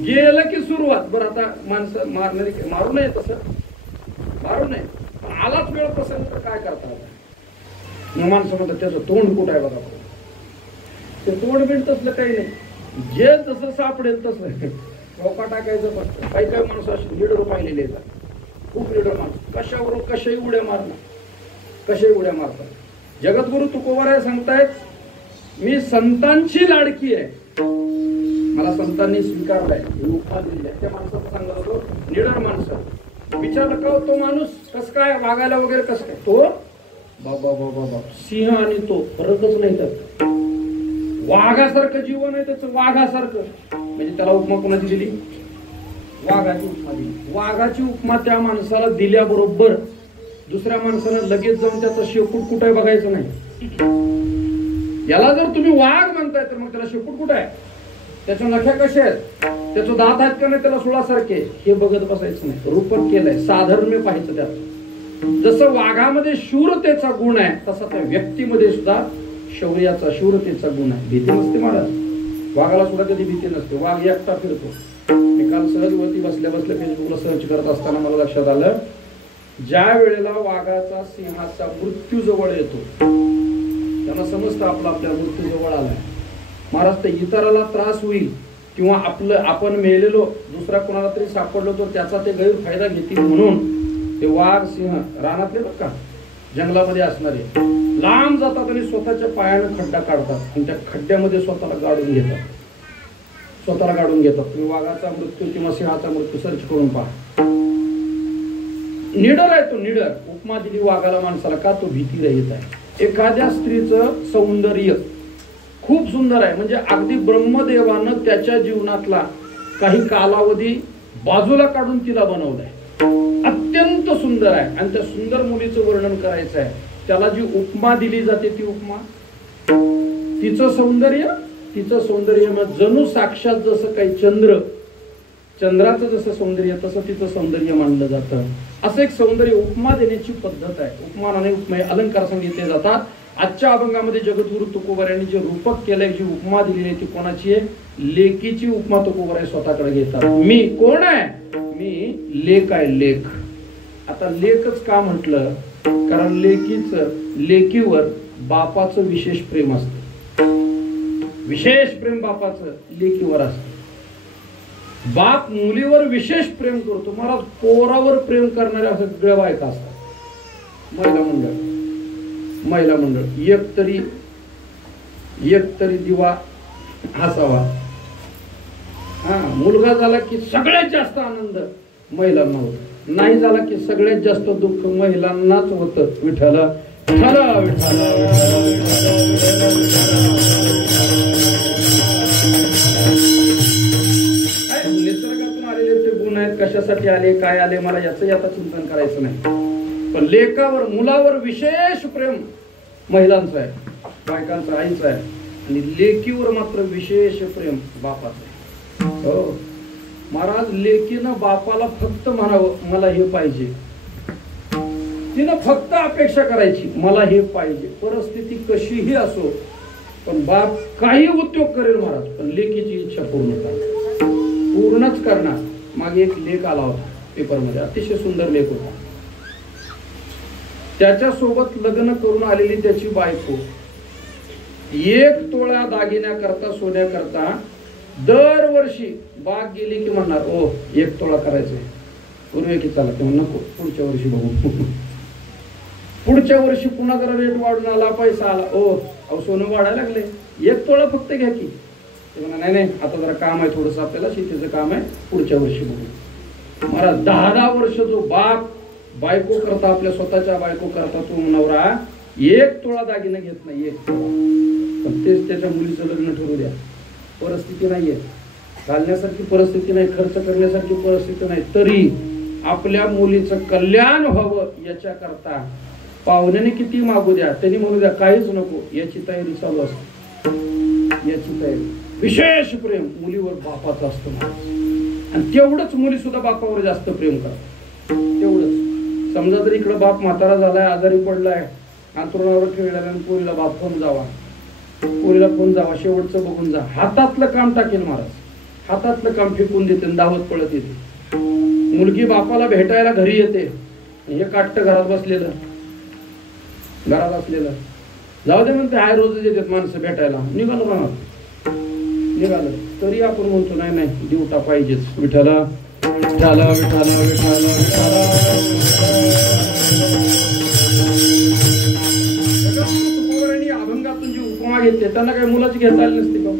गेलं की सुरुवात. बरं आता माणसं मारणारी मारू नये तसं मारू नये. आलाच वेळ प्रसंग तर काय करता मग माणसं म्हणतात त्याचं तोंड कुठं आहे बघा. ते तोंड बिंड तसलं काही नाही. जे जसं सापडेल तसं डोका टाकायचं फक्त. काही काही माणसं असे लीडर पाहिलेले येतात. खूप लीडर माणसं कशावर कशाही उड्या मारणार कशाही उड्या मारतात. जगद्गुरु तुकोबाराय सांगतायत मी संतांची लाडकी आहे. मला संतांनी स्वीकारलाय उपमा दिली आहे. त्या माणसाचं सांगत होतो लीडर माणसं विचारलं का तो माणूस कस काय वागायला वगैरे कसं काय. तो बाबा बाबा बाबा सिंह आणि तो फरकच नाही त्यात. वाघासारखं जीवन आहे त्याचं वाघासारखं. म्हणजे त्याला उपमा कोणाची दिली वाघाची उपमा दिली. वाघाची उपमा त्या माणसाला दिल्याबरोबर दुसऱ्या माणसानं लगेच जाऊन त्याचा शेपूट कुठे बघायचं नाही. याला जर तुम्ही वाघ म्हणताय तर मग त्याला शेपूट कुठे आहे त्याच्या नख्या कशा आहेत त्याचं दात आहेत का नाही त्याला सुळासारखे हे बघत बसायचं नाही. रूपक केलंय साधर्म्य पाहायचं त्यात. जसं वाघामध्ये शूरतेचा गुण आहे तसा त्या व्यक्तीमध्ये सुद्धा शौर्याचा शूरतेचा गुण आहे. भीती नसते महाराज. वाघाला सुद्धा कधी भीती नसते. वाघ एकटा फिरतो. मी काल सहजवरती बसल्या बसल्या फेसबुकला सर्च करत असताना मला लक्षात आलं ज्या वेळेला वाघाचा सिंहाचा मृत्यू जवळ येतो त्यांना समजतं आपल्या मृत्यू जवळ आलाय. महाराज ते इतराला त्रास होईल किंवा आपण मेलेलो दुसरा कोणाला तरी सापडलो तर त्याचा ते गैरफायदा घेतील म्हणून ते वाघ सिंह रानातले बघ का जंगलामध्ये असणारे लांब जातात आणि स्वतःच्या पायानं खड्डा काढतात आणि त्या खड्ड्यामध्ये स्वतःला गाडून घेतात. तुम्ही वाघाचा मृत्यू किंवा सिंहाचा मृत्यू सर्च करून पहा. निडर आहे तो निडर. उपमा दिली वाघाला माणसाला का तो भीती रहित आहे. एखाद्या स्त्रीचं सौंदर्य खूप सुंदर आहे म्हणजे अगदी ब्रह्मदेवानं त्याच्या जीवनातला काही कालावधी बाजूला काढून तिला बनवलाय. अत्यंत सुंदर आहे आणि त्या सुंदर मुलीचं वर्णन करायचं आहे. त्याला जी उपमा दिली जाते ती उपमा तिचं सौंदर्य मग जणू साक्षात जसं काही चंद्राचं जसं सौंदर्य तसं तिचं सौंदर्य मानलं जातं. असं एक सौंदर्य उपमा देण्याची पद्धत आहे. उपमानाने उपमा अलंकार सांगितले जातात. आजच्या अभंगामध्ये जगद्गुरु तुकोबारायांनी जे रूपक केलंय जी उपमा दिलेली आहे ती कोणाची आहे लेकीची उपमा तुकोबाराय स्वतःकडे घेतात. मी कोण आहे मी लेक आहे लेक. आता लेकच का म्हटलं कारण लेकीवर बापाचं विशेष प्रेम असतं. विशेष प्रेम बापाचं लेकीवर असतं. बाप मुलीवर विशेष प्रेम करतो. महाराज पोरावर प्रेम करणाऱ्या सगळ्या बायका असतात. महिला मंडळ एक तरी दिवा असावा. मुलगा झाला की सगळ्यात जास्त आनंद महिलांना होत. नाही झाला की सगळ्यात जास्त दुःख महिलांनाच होत. विठ्ठल निसर्गातून आलेले ते गुण आहेत. कशासाठी आले काय आले मला याचं आता चिंतन करायचं नाही. पण लेकावर मुलावर विशेष प्रेम महिलांचं आहे बायकांचं आईचं आहे आणि लेकीवर मात्र विशेष प्रेम बापाचं आहे. हो महाराज लेकीनं बापाला फक्त म्हणावं मला हे पाहिजे. तिनं फक्त अपेक्षा करायची मला हे पाहिजे. परिस्थिती कशीही असो पण बाप काही उद्योग करेल महाराज पण लेकीची इच्छा पूर्णच करणार. मागे एक लेख आला होता पेपरमध्ये अतिशय सुंदर लेख होता. त्याच्यासोबत लग्न करून आलेली त्याची बायको 1 तोळा दागिन्याकरता सोन्याकरता दरवर्षी बाग गेली की म्हणणार ओ 1 तोळा करायचंय. पूर्वी की चला तेव्हा नको पुढच्या वर्षी बघू. पुढच्या वर्षी पुन्हा जरा रेट वाढून आला पैसा आला ओ सोनं वाढायला लागले 1 तोळा फक्त घ्या की. ते म्हणा नाही आता जरा काम आहे थोडंसं आपल्याला शेतीचं काम आहे पुढच्या वर्षी बघू. मला 10 वर्ष जो बाप बायको करता आपल्या स्वतःच्या बायको करता तो नवरा 1 तोळा दागिना घेत नाही 1 तोळा. पण तेच त्याच्या मुलीचं लग्न ठरवू द्या. परिस्थिती नाहीये घालण्यासारखी परिस्थिती नाही खर्च करण्यासारखी परिस्थिती नाही तरी आपल्या मुलीचं कल्याण व्हावं याच्या करता पाहुण्याने किती मागू द्या, त्यांनी म्हणू द्या काहीच नको, याची तयारी चालू असते. याची तयारी. विशेष प्रेम मुलीवर बापाचं असतं माणूस. आणि तेवढंच मुली सुद्धा बापावर जास्त प्रेम करतात. तेवढंच. समजा जर इकडं बाप म्हातारा झालाय, आजारी पडलाय, अंथरुणावर खेळलाय आणि पोरीला बाप फोन जावा, पोरीला फोन जावा, शेवटचं बघून जा, हातातलं काम टाकेल महाराज. हातातलं काम फेकून देते, धावत पळत येते. मुलगी बापाला भेटायला घरी येते, हे काट्ट घरात बसलेलं, घरात असलेलं, जाऊ दे म्हणते, हाय रोजच येतात माणसं भेटायला, निघालं राहणार, निघालं. तरी आपण म्हणतो नाही नाही दिवटा पाहिजेच. विठाला विठाला विठाला विठाला विठाला. अभंगातून जी उपमा घेतली त्यांना काही मुलाची घेता आली नसते का?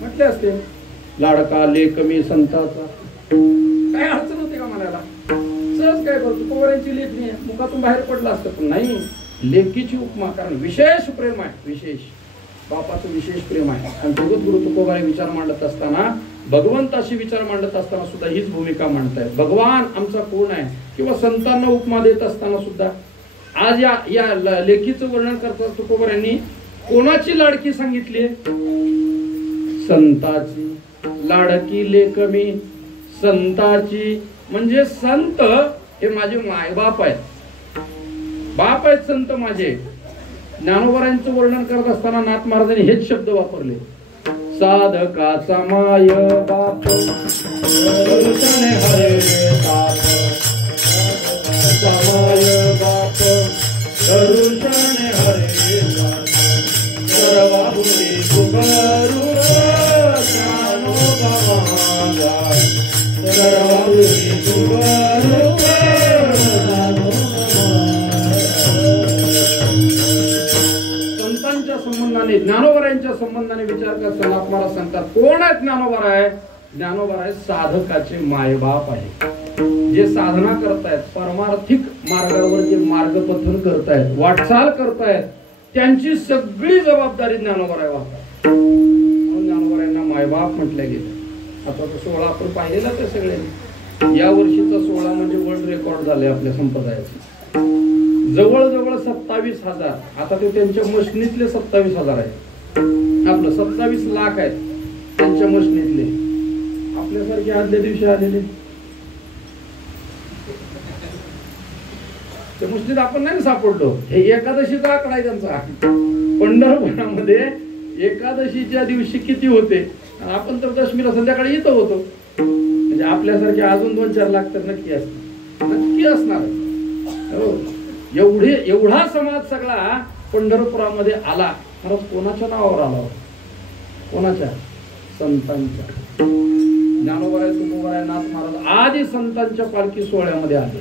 म्हटले असते लाडका लेक मी संताचा. काय अडचण होते का म्हणायला? सहज काय करतो, तुकोबऱ्यांची लेखणी आहे, मुखातून बाहेर पडलं असतं. पण नाही, लेकीची उपमा, कारण विशेष प्रेम आहे. विशेष बापाचं विशेष प्रेम आहे. आणि जगद्गुरु तुकोबारे विचार मांडत असताना, भगवंताशी विचार मांडत असताना सुद्धा हीच भूमिका मांडतायत. भगवान आमचा कोण आहे, किंवा संतांना उपमा देत असताना सुद्धा आज या लेखीचं वर्णन करतात तुकोबारांनी. कोणाची लाडकी सांगितली? संताची. लाडकी लेक मी संताची. म्हणजे संत हे माझे मायबाप आहेत, बाप आहेत संत माझे. ज्ञानोबारांचं वर्णन करत असताना नाथ महाराजांनी हेच शब्द वापरले. साधकाचा माय बाप हरे ताप. माय बाप हरे ताप. सर्वाहुरी कुमारुर ज्ञानोबा. सर्वाहुरी कुमारुर. संतांच्या संबंधाने, ज्ञानोबरांच्या संबंधाने विचार करताना आपल्याला सांगतात कोण आहेत ज्ञानोबा आहे? ज्ञानोबा आहे साधकाचे मायबाप आहे. जे साधना करतायत, परमार्थिक मार्गावर जे मार्गपथन करतायत, वाटचाल करतायत, त्यांची सगळी जबाबदारी ज्ञानोबा वाहतात. म्हणून ज्ञानोबारांना मायबाप म्हटले गेले. आता तो 16 आपण पाहिलेला ते सगळ्यांनी. या वर्षीचा 16 म्हणजे वर्ल्ड रेकॉर्ड झाले आपल्या संप्रदायाचे. जवळजवळ 27,000. आता ते त्यांच्या मशनीतले 27,000 आहेत. आपलं 27 लाख आहेत त्यांच्या मशनीतले. आपल्यासारखे आदल्या दिवशी आलेले त्या मशनीत आपण नाही सापडलो. हे एकादशीचा आकडा आहे त्यांचा. पंढरपुरामध्ये एकादशीच्या दिवशी किती होते, आपण तर दशमीला संध्याकाळी इथं होतो. म्हणजे आपल्यासारखे अजून 2-4 लाख तर नक्की असणार, नक्की असणार. हो, एवढा समाज सगळा पंढरपुरामध्ये आला. खरंच कोणाच्या नावावर आला? कोणाच्या? संतांच्या. ज्ञानोबा तुकोबा नाथ महाराज आधी संतांच्या पालखी सोहळ्यामध्ये आले.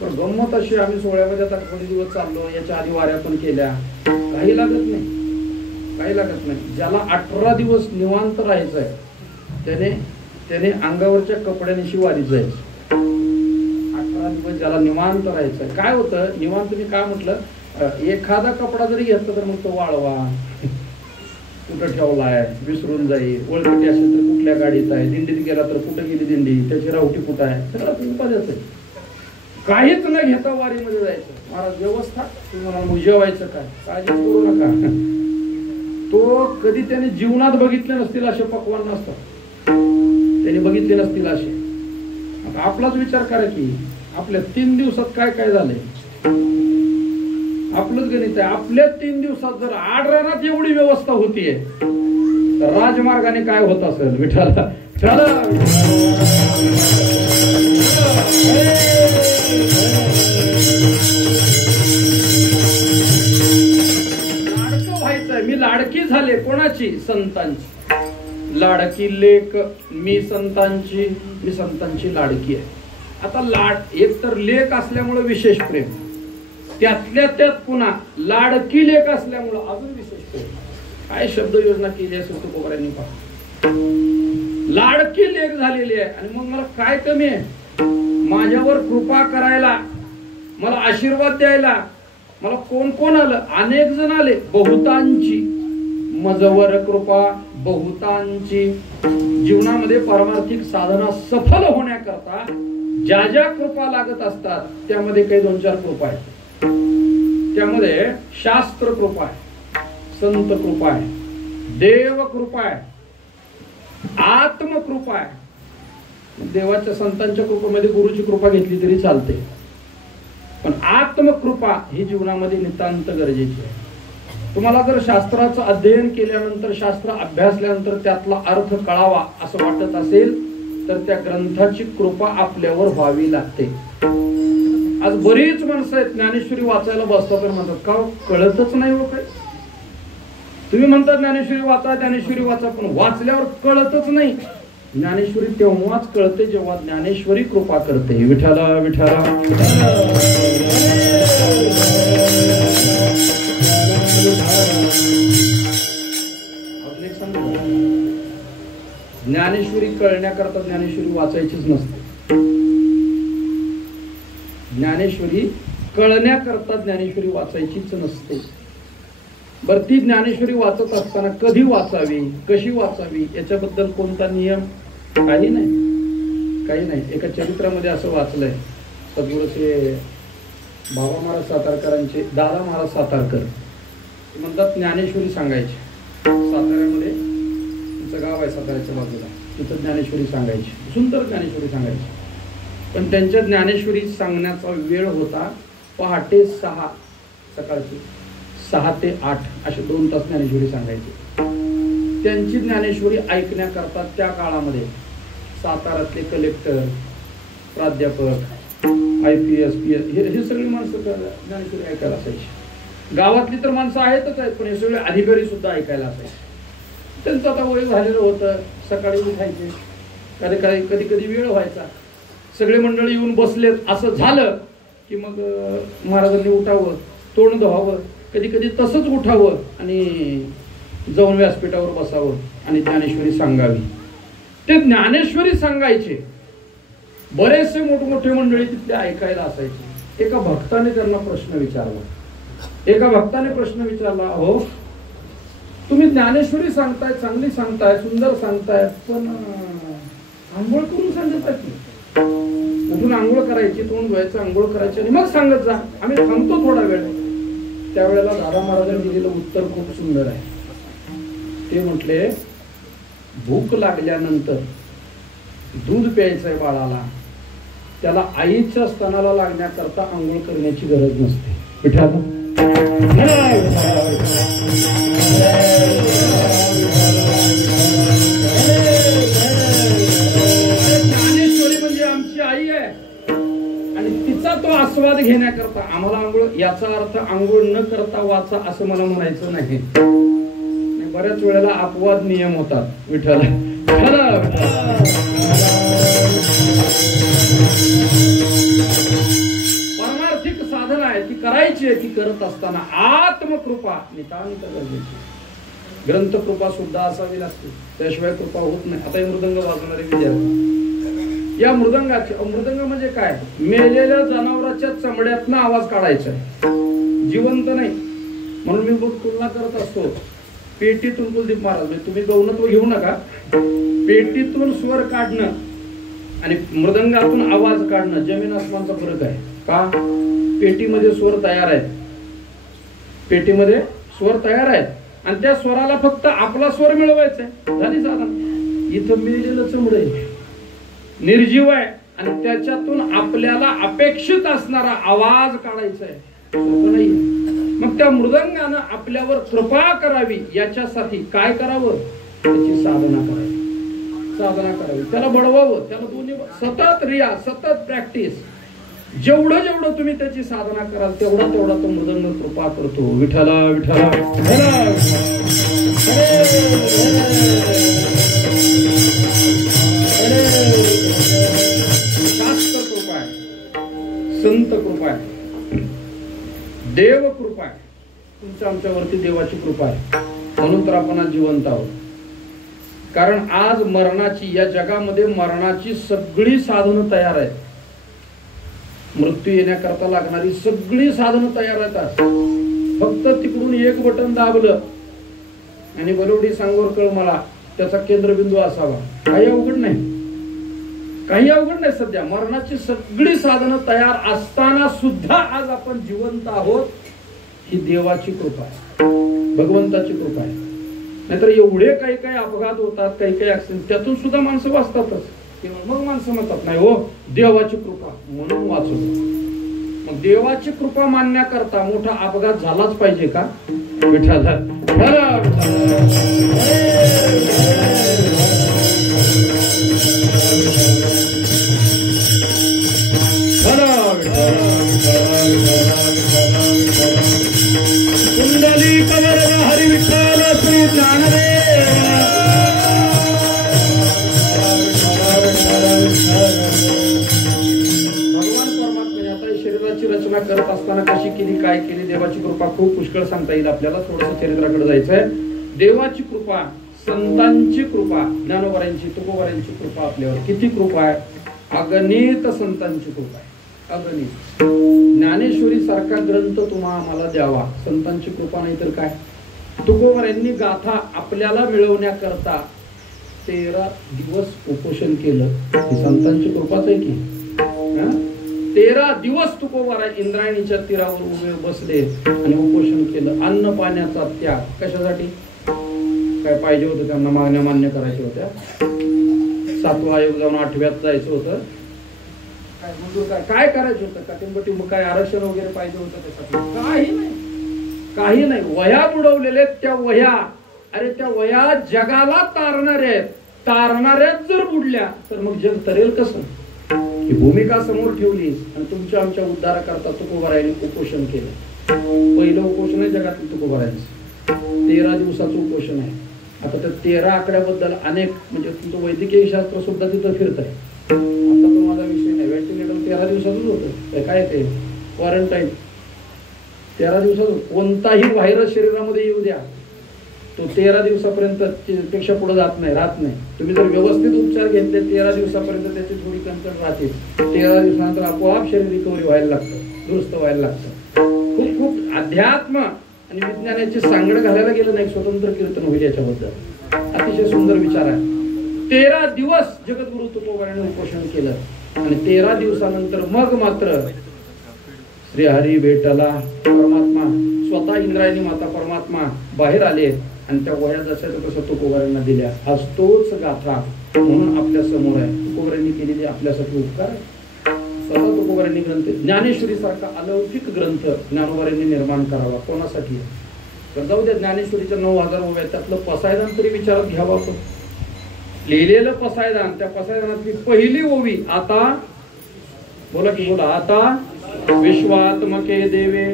पण गंमत अशी, आम्ही सोहळ्यामध्ये आता थोडे दिवस चाललो, याच्या आधी वाऱ्या पण केल्या, काही लागत नाही, काही लागत नाही. ज्याला 18 दिवस निवांत राहायचंय त्याने अंगावरच्या कपड्यानिशी वारीत जायचं. 18 दिवस ज्याला निवांत राहायचंय. काय होतं निवांत? मी काय म्हटलं, एखादा कपडा जरी घेतला तर मग तो वाळवा, कुठं ठेवलाय, विसरून जाईल, ओळखटी असेल तर कुठल्या गाडीत आहे, दिंडीत गेला तर कुठं गेली दिंडी, त्याची रावटी कुठं आहे, सगळं उपाध्याच आहे. काहीच न घेता वारीमध्ये जायचं. महाराज व्यवस्था, तुम्हाला मग जेवायचं काय, काळजी करू नका. तो कधी त्याने जीवनात बघितले नसतील असे पक्वान नसतात, त्याने बघितले नसतील असे. आता आपलाच विचार करा की आपल्या 3 दिवसात काय काय झालंय. आपलंच गणित आहे. आपल्या 3 दिवसात जर 8 रानात एवढी व्यवस्था होतीये तर राजमार्गाने काय होत असेल? विठाला लाडकं व्हायचंय. मी लाडकी झाले. कोणाची? संतांची. लाडकी लेक मी संतांची, मी संतांची लाडकी आहे. आता एक तर लेक असल्यामुळे विशेष प्रेम, त्यातल्या त्यात पुन्हा लाडकी लेक असल्यामुळं अजून विशेष प्रेम. काय शब्द योजना केली असेल तुकोबारांनी पहा. लाडकी लेक झालेली आहे. आणि मग मला काय कमी आहे? माझ्यावर कृपा करायला, मला आशीर्वाद द्यायला मला कोण कोण आलं? अनेक जण आले. बहुतांची मजवर कृपा बहुतांची. जीवनामध्ये पारमार्थिक साधना सफल होण्याकरता ज्या ज्या कृपा लागत असतात त्यामध्ये काही 2-4 कृपा आहेत. त्यामध्ये शास्त्र कृपा आहे, संत कृपा आहे, देव कृपा आहे, आत्मकृपा आहे. देवाच्या संतांच्या कृपेमध्ये गुरुची कृपा घेतली तरी चालते, पण आत्मकृपा ही जीवनामध्ये नितांत गरजेची आहे. तुम्हाला जर शास्त्राचं अध्ययन केल्यानंतर, शास्त्र अभ्यासल्यानंतर त्यातला अर्थ कळावा असं वाटत असेल तर त्या ग्रंथाची कृपा आपल्यावर व्हावी लागते. आज बरीच माणसं आहेत ज्ञानेश्वरी वाचायला बसतात तर म्हणतात का कळतच नाही हो काय. तुम्ही म्हणता ज्ञानेश्वरी वाचा, पण वाचल्यावर कळतच नाही. ज्ञानेश्वरी तेव्हाच कळते जेव्हा ज्ञानेश्वरी कृपा करते. विठ्ठला विठ्ठला. ज्ञानेश्वरी कळण्याकरता ज्ञानेश्वरी वाचायचीच नसते. ज्ञानेश्वरी कळण्याकरता ज्ञानेश्वरी वाचायचीच नसते. बर, ती ज्ञानेश्वरी वाचत असताना कधी वाचावी, कशी वाचावी याच्याबद्दल कोणता नियम? काही नाही. एका चरित्रामध्ये असं वाचलंय, सद्गुरू श्री बाबा महाराज सातारकरांचे दादा महाराज सातारकर म्हणतात ज्ञानेश्वरी सांगायची. साताऱ्यामध्ये तिचं गाव आहे, साताऱ्याच्या बाजूला, तिथं ज्ञानेश्वरी सांगायची, सुंदर ज्ञानेश्वरी सांगायची. पण त्यांच्या ज्ञानेश्वरी सांगण्याचा वेळ होता पहाटे 6, सकाळची 6 ते 8 असे 2 तास ज्ञानेश्वरी सांगायची. त्यांची ज्ञानेश्वरी ऐकण्याकरता त्या काळामध्ये साताऱ्यातले कलेक्टर, प्राध्यापक, IPS, PS हे सगळी माणसं ज्ञानेश्वरी ऐकायला असायची. गावातली तर माणसं आहेत, पण हे सगळे अधिकारी सुद्धा ऐकायला असायचे. त्यांचं आता वय झालेलं होतं, सकाळी उठायचे, कधी कधी वेळ व्हायचा, सगळे मंडळी येऊन बसलेत असं झालं की मग महाराजांनी उठावं, तोंड धुवावं, कधी कधी तसंच उठावं आणि जाऊन व्यासपीठावर बसावं आणि ज्ञानेश्वरी सांगावी. ते ज्ञानेश्वरी सांगायचे. बरेचसे मोठमोठे मंडळी तिथले ऐकायला असायचे. एका भक्ताने त्यांना प्रश्न विचारला, हो तुम्ही ज्ञानेश्वरी सांगताय, चांगली सांगताय, सुंदर सांगताय, पण आंघोळ करून सांगत की उठून आंघोळ करायची, तोंड धुवायचं, आंघोळ करायची आणि मग सांगत जा, आम्ही थांबतो थोडा वेळ. त्यावेळेला दादा महाराजांनी दिलेलं उत्तर खूप सुंदर आहे. ते म्हटले, भूक लागल्यानंतर दूध प्यायचंय बाळाला, त्याला आईच्या स्तनाला लागण्याकरता आंघोळ करण्याची गरज नसते. ज्ञानेश्वरी म्हणजे आमची आई आहे आणि तिचा तो आस्वाद घेण्याकरता आम्हाला आंघोळ, याचा अर्थ आंघोळ न करता वाचा असं मला म्हणायचं नाही. बऱ्याच वेळेला अपवाद नियम होतात. विठ्ठला परमार्थिक साधना आहे, ती करायची आहे. ती करत असताना आत्मकृपा नितांत गरजेची. ग्रंथकृपा सुद्धा असावी लागते, त्याशिवाय कृपा होत नाही. आता हे मृदंग वाजवणारे विद्यार्थी, या मृदंग म्हणजे काय? मेलेल्या जनावराच्या चमड्यातनं आवाज काढायचा आहे, जिवंत नाही. म्हणून मी तुलना करत असतो, पेटीतून कुलदीप महाराज, तुम्ही गौणत्व घेऊ नका, पेटीतून स्वर काढणं आणि मृदंगातून आवाज काढणं जमीन आसमानचा फरक आहे. का? पेटीमध्ये स्वर तयार आहेत, आणि त्या स्वराला फक्त आपला स्वर मिळवायचा आहे, झाली साधन. इथं मिळलेलं चमड आहे, निर्जीव आहे, आणि त्याच्यातून आपल्याला अपेक्षित असणारा आवाज काढायचा आहे, नाही. मग त्या मृदंगानं आपल्यावर कृपा करावी याच्यासाठी काय करावं? त्याची साधना करावी, त्याला बळवावं, त्याला दोन्ही सतत रियाज, सतत प्रॅक्टिस. जेवढं तुम्ही त्याची साधना कराल तेवढा तो मृदंग कृपा करतो. विठ्ठला विठ्ठला. शास्त्र कृपा आहे, संत कृपा आहे, देव कृपा आहे. तुमच्या आमच्यावरती देवाची कृपा आहे, म्हणून तर आपण आज जिवंत आहोत. कारण आज मरणाची, या जगामध्ये मरणाची सगळी साधनं तयार आहेत. मृत्यू येण्याकरता लागणारी सगळी साधनं तयार आहेत. फक्त तिकडून एक बटन दाबलं आणि बलवडी सांगोर कळ मला त्याचा केंद्रबिंदू असावा. काही अवघड नाही. सध्या मरणाची सगळी साधनं तयार असताना सुद्धा आज आपण जिवंत आहोत. ही देवाची कृपा आहे, भगवंताची कृपा आहे. नाहीतर एवढे काही काही अपघात होतात, काही काही ऍक्सिडेंट, त्यातून सुद्धा माणसं वाचतातच. मग माणसं म्हणतात नाही हो देवाची कृपा म्हणून वाचवतो. मग देवाची कृपा मानण्याकरता मोठा अपघात झालाच पाहिजे का? विठ्ठल कुंडली कमर हरी विठ्ठल श्री ज्ञानदेव. रचना करत असताना कशी केली, काय केली, देवाची कृपा खूप पुष्कळ सांगता येईल आपल्याला. थोडस चरित्राकडे जायचंय. देवाची कृपा, संतांची कृपा, ज्ञानोबारांची तुकोबारांची कृपा आपल्यावर किती कृपा आहे. अगणित संतांची कृपा आहे, अगणित. ज्ञानेश्वरी सारखा ग्रंथ तुम्हा आम्हाला द्यावा, संतांची कृपा नाही तर काय. तुकोबारांनी गाथा आपल्याला मिळवण्याकरता 13 दिवस उपोषण केलं, ही संतांची कृपाच आहे की. 13 दिवस तुकोबारा इंद्रायणीच्या तीरावर उभे बसले आणि उपोषण केलं. अन्न पाण्याचा त्याग कशासाठी? काय पाहिजे होतं त्यांना, मागण्या मान्य करायच्या होत्या. 7वा आयोग जाऊन 8व्यात जायचं होतं. काय करायचं होतं? काटिंबटी काय आरक्षण वगैरे पाहिजे होतं त्यासाठी? काही नाही, काही नाही. वह्या बुडवलेले त्या वह्या, अरे त्या वह्या जगाला तारणाऱ्या आहेत. तारणाऱ्याच जर बुडल्या तर मग जग तरेल कसं? ही भूमिका समोर ठेवली आणि तुमच्या आमच्या उद्धाराकरता तुकोबारायांनी उपोषण केलं. पहिलं उपोषण आहे जगातील तुकोबारायांचं, 13 दिवसाचं उपोषण आहे. आता त्या 13 आकड्याबद्दल अनेक म्हणजे तुमचं वैद्यकीय शास्त्र सुद्धा तिथं फिरत आहे. आता तो माझा विषय नाही. व्हेंटिलेटर 13 दिवसाचंच होतं. काय ते क्वारंटाईन 13 दिवसाचं. कोणताही व्हायरस शरीरामध्ये येऊ द्या, तो 13 दिवसापर्यंत पेक्षा पुढे जात नाही, राहत नाही. तुम्ही जर व्यवस्थित उपचार घेतले 13 दिवसापर्यंत त्याची थोडी कणकण राहते. 13 दिवसानंतर आपोआप शरीर रिकव्हरी व्हायला लागतं, दुरुस्त व्हायला लागतं. खूप खूप अध्यात्म आणि विज्ञानाची सांगड घालायला गेलं नाही, स्वतंत्र कीर्तन होईल याच्याबद्दल. अतिशय सुंदर विचार आहे. 13 दिवस जगद्गुरु तुकोबाराने उपोषण केलं आणि 13 दिवसानंतर मग मात्र श्री हरी भेटला. परमात्मा स्वतः इंद्रायणी माता परमात्मा बाहेर आले आणि त्या वह्या जशा तसं तुकोबारांना दिल्या. आज तोच गाथा म्हणून आपल्या समोर आहे. तुकोबारांनी केलेली आपल्यासाठी उपकार आहे. स्वतः तुकोबारांनी ग्रंथ, ज्ञानेश्वरी सारखा अलौकिक ग्रंथ ज्ञानोबारांनी निर्माण करावा. कोणासाठी? तर जाऊ द्या, ज्ञानेश्वरीच्या 9000 ओव्या, त्यातलं पसायदान तरी विचारात घ्यावा. आपण लिहिलेलं पसायदान, त्या पसायदानातली पहिली ओवी, आता बोला की बोला, आता विश्वात्मके देवे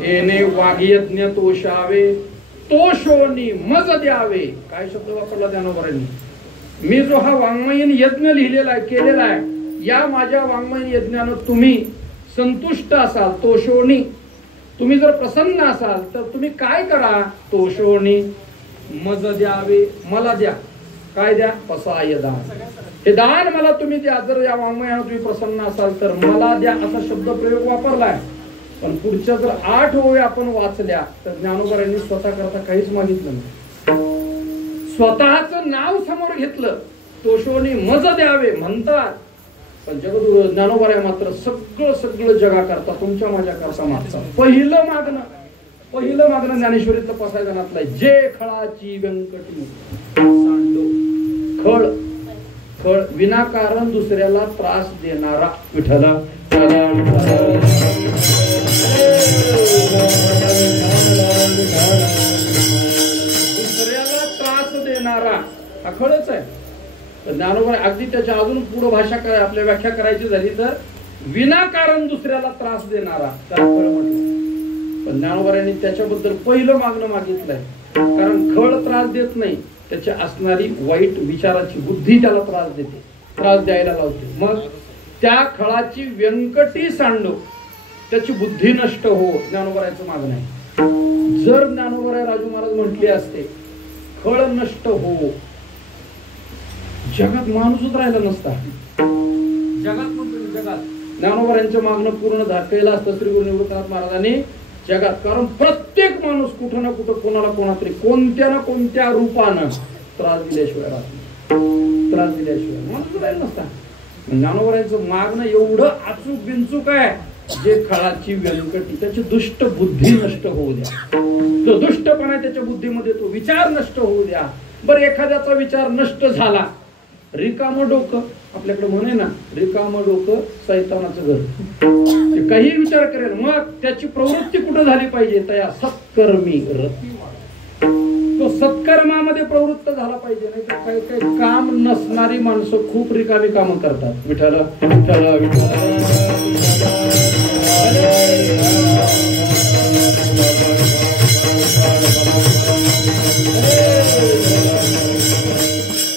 येणे वाग्यज्ञ तोषावे, तोषोनी मज द्यावे. काय शब्द वापरला ज्ञानोबारांनी? मी जो हा वाङ्मयीन यज्ञ लिहिलेला आहे, केलेला आहे, या माझ्या वाङ्मयीन यज्ञानं तुम्ही संतुष्ट असाल, तोषोनी, तुम्ही जर प्रसन्न असाल तर तुम्ही काय करा? तोषोनी मज द्यावे, मला द्या. काय द्या? पसाय दान. हे दान मला तुम्ही द्या. जर या वाङ्मयानं तुम्ही प्रसन्न असाल तर मला द्या, असा शब्द प्रयोग वापरलाय. पण पुढच्या जर 8 ओव्या आपण वाचल्या तर ज्ञानोबारांनी स्वतः करता काहीच मागितलं नाही. स्वतःच नाव समोर घेतलं. तोषोनी मज द्यावे म्हणतात, पण जगद्गुरु ज्ञानोबाराय मात्र सगळं सगळं जगा करता, तुमच्या माझ्या करता मागतात. पहिलं मागणं ज्ञानेश्वरीतलं पसायदानातलं आहे. जे खळाची व्यंकटी सांडो. खळ खळ विनाकारण दुसऱ्याला त्रास देणारा. विठ्ठला दुसऱ्याला त्रास देणारा हा खळच आहे. तर ज्ञानोबा अगदी त्याच्या अजून पुढे भाषा करायची, आपल्या व्याख्या करायची झाली तर विनाकारण दुसऱ्याला त्रास देणारा त्याला खळ म्हटलं. पण ज्ञानोबारांनी त्याच्याबद्दल पहिलं मागणं मागितलंय. कारण खळ त्रास देत नाही, त्याची असणारी वाईट विचाराची बुद्धी त्याला त्रास देते, त्रास द्यायला लावते. मग त्या खळाची व्यंकटी सांडो, त्याची बुद्धी नष्ट हो, ज्ञानोबारायचं मागणं आहे. जर ज्ञानोबाराय राजू महाराज म्हटले असते खळ नष्ट हो, जगात माणूसच राहिला नसता. जगात ज्ञानोबारांचं मागणं पूर्ण केलं असतं श्री गुरु निवृत्तनाथ महाराजांनी जगात. कारण प्रत्येक माणूस कुठं ना कुठं कोणाला कोणातरी कोणत्या ना कोणत्या रूपानं त्रास दिल्याशिवाय राहत नाही. माणूस राहिला नसता. ज्ञानोबारांचं मागणं एवढं अचूक बिनचूक आहे जे खळाची व्यंकटी त्याची दुष्ट बुद्धी नष्ट होऊ द्या. जो दुष्टपणा आहे त्याच्या बुद्धीमध्ये तो विचार नष्ट होऊ द्या. बरं एखाद्याचा विचार नष्ट झाला, रिकामं डोकं, आपल्याकडे म्हणे ना, रिकामं डोकं सैतानाचं घर. ते काही विचार करेल, मग त्याची प्रवृत्ती कुठं झाली पाहिजे, तया सत्कर्मी रती. तो सत्कर्मामध्ये प्रवृत्त झाला पाहिजे. नाही तर काही काही काम नसणारी माणसं खूप रिकामी कामं करतात. विठ्ठल विठ्ठल विठ्ठल.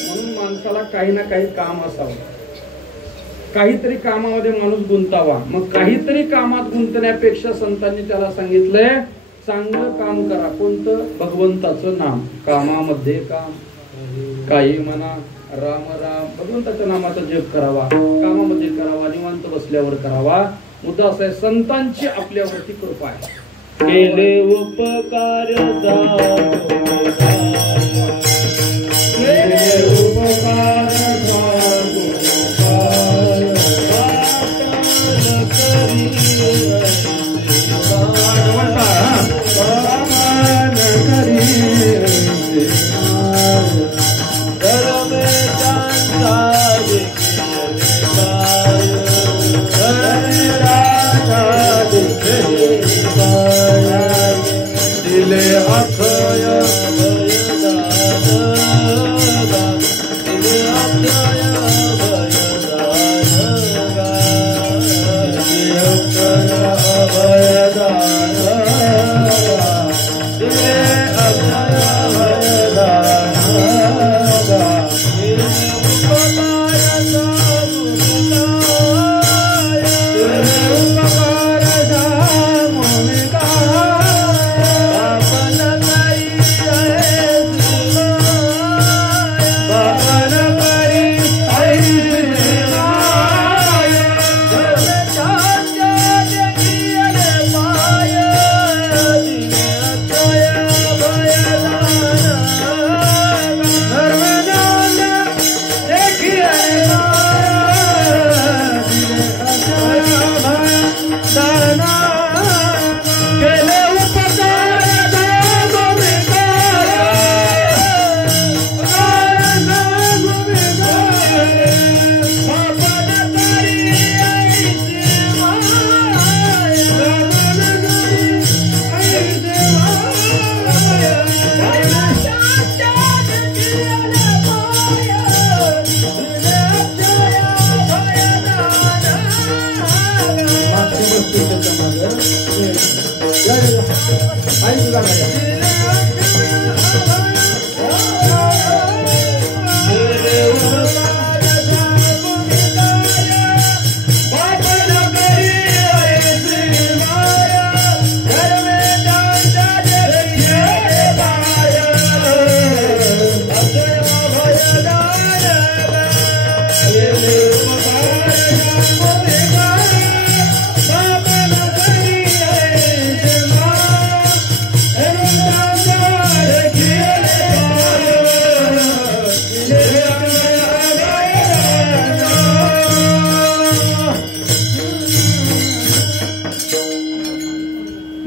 म्हणून माणसाला काही ना काही काम असावं, काहीतरी कामामध्ये माणूस गुंतावा. मग काहीतरी कामात गुंतण्यापेक्षा संतांनी त्याला सांगितलंय, चांगलं काम करा. कोणतं? भगवंताचं नाम. कामामध्ये काम, काही म्हणा, राम राम, भगवंताच्या नामाचा जप करावा, कामामध्ये करावा, निवांत बसल्यावर करावा. मुद्दा असा आहे, संतांची आपल्यावरती कृपा आहे. केले उपकार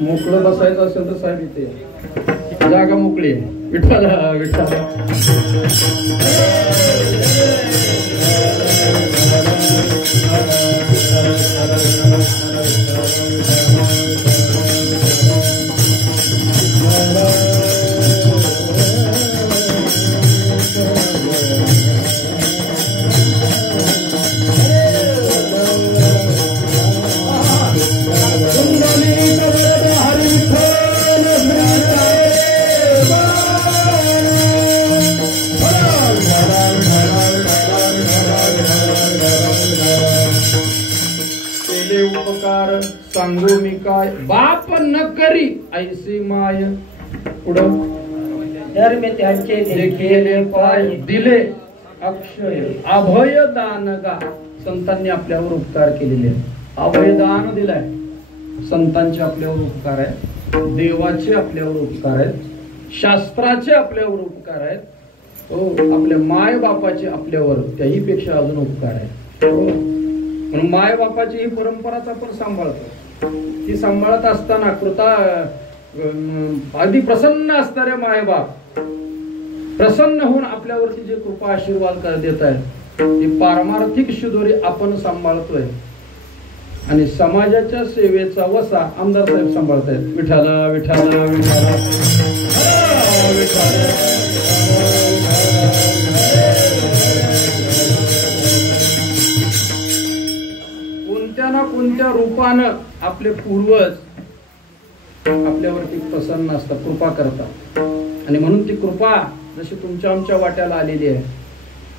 मोकळं बसायचं असेल तर साहेब इथे जागा मोकळी आहे. विठ्ठल विठ्ठल. उपकार सांगू मी काय, बाप न करी ऐसी माय. पुढं धर्म त्याचे देखिले पाय, दिले अक्षय अभय दानगा. संतांनी आपल्यावर उपकार केलेले आहेत. अभयदान दिलाय. संतांचे आपल्यावर उपकार आहेत, देवाचे आपल्यावर उपकार आहेत, शास्त्राचे आपल्यावर उपकार आहेत, हो आपल्या माय बापाचे आपल्यावर त्याही पेक्षा अजून उपकार आहेत. हो म्हणून माय बापाची ही परंपराच आपण सांभाळतो. ती सांभाळत असताना अगदी प्रसन्न असणारे मायबाप प्रसन्न होऊन आपल्यावरती जे कृपा आशीर्वाद देत आहेत ती पारमार्थिक शिदोरी आपण सांभाळतोय आणि समाजाच्या सेवेचा वसा आमदार साहेब सांभाळतायत. विठाला विठाला विठाला कोणत्या ना कोणत्या रूपानं आपले पूर्वज आपल्यावरती प्रसन्न असतात, कृपा करतात. आणि म्हणून ती कृपा जशी तुमच्या आमच्या वाट्याला आलेली आहे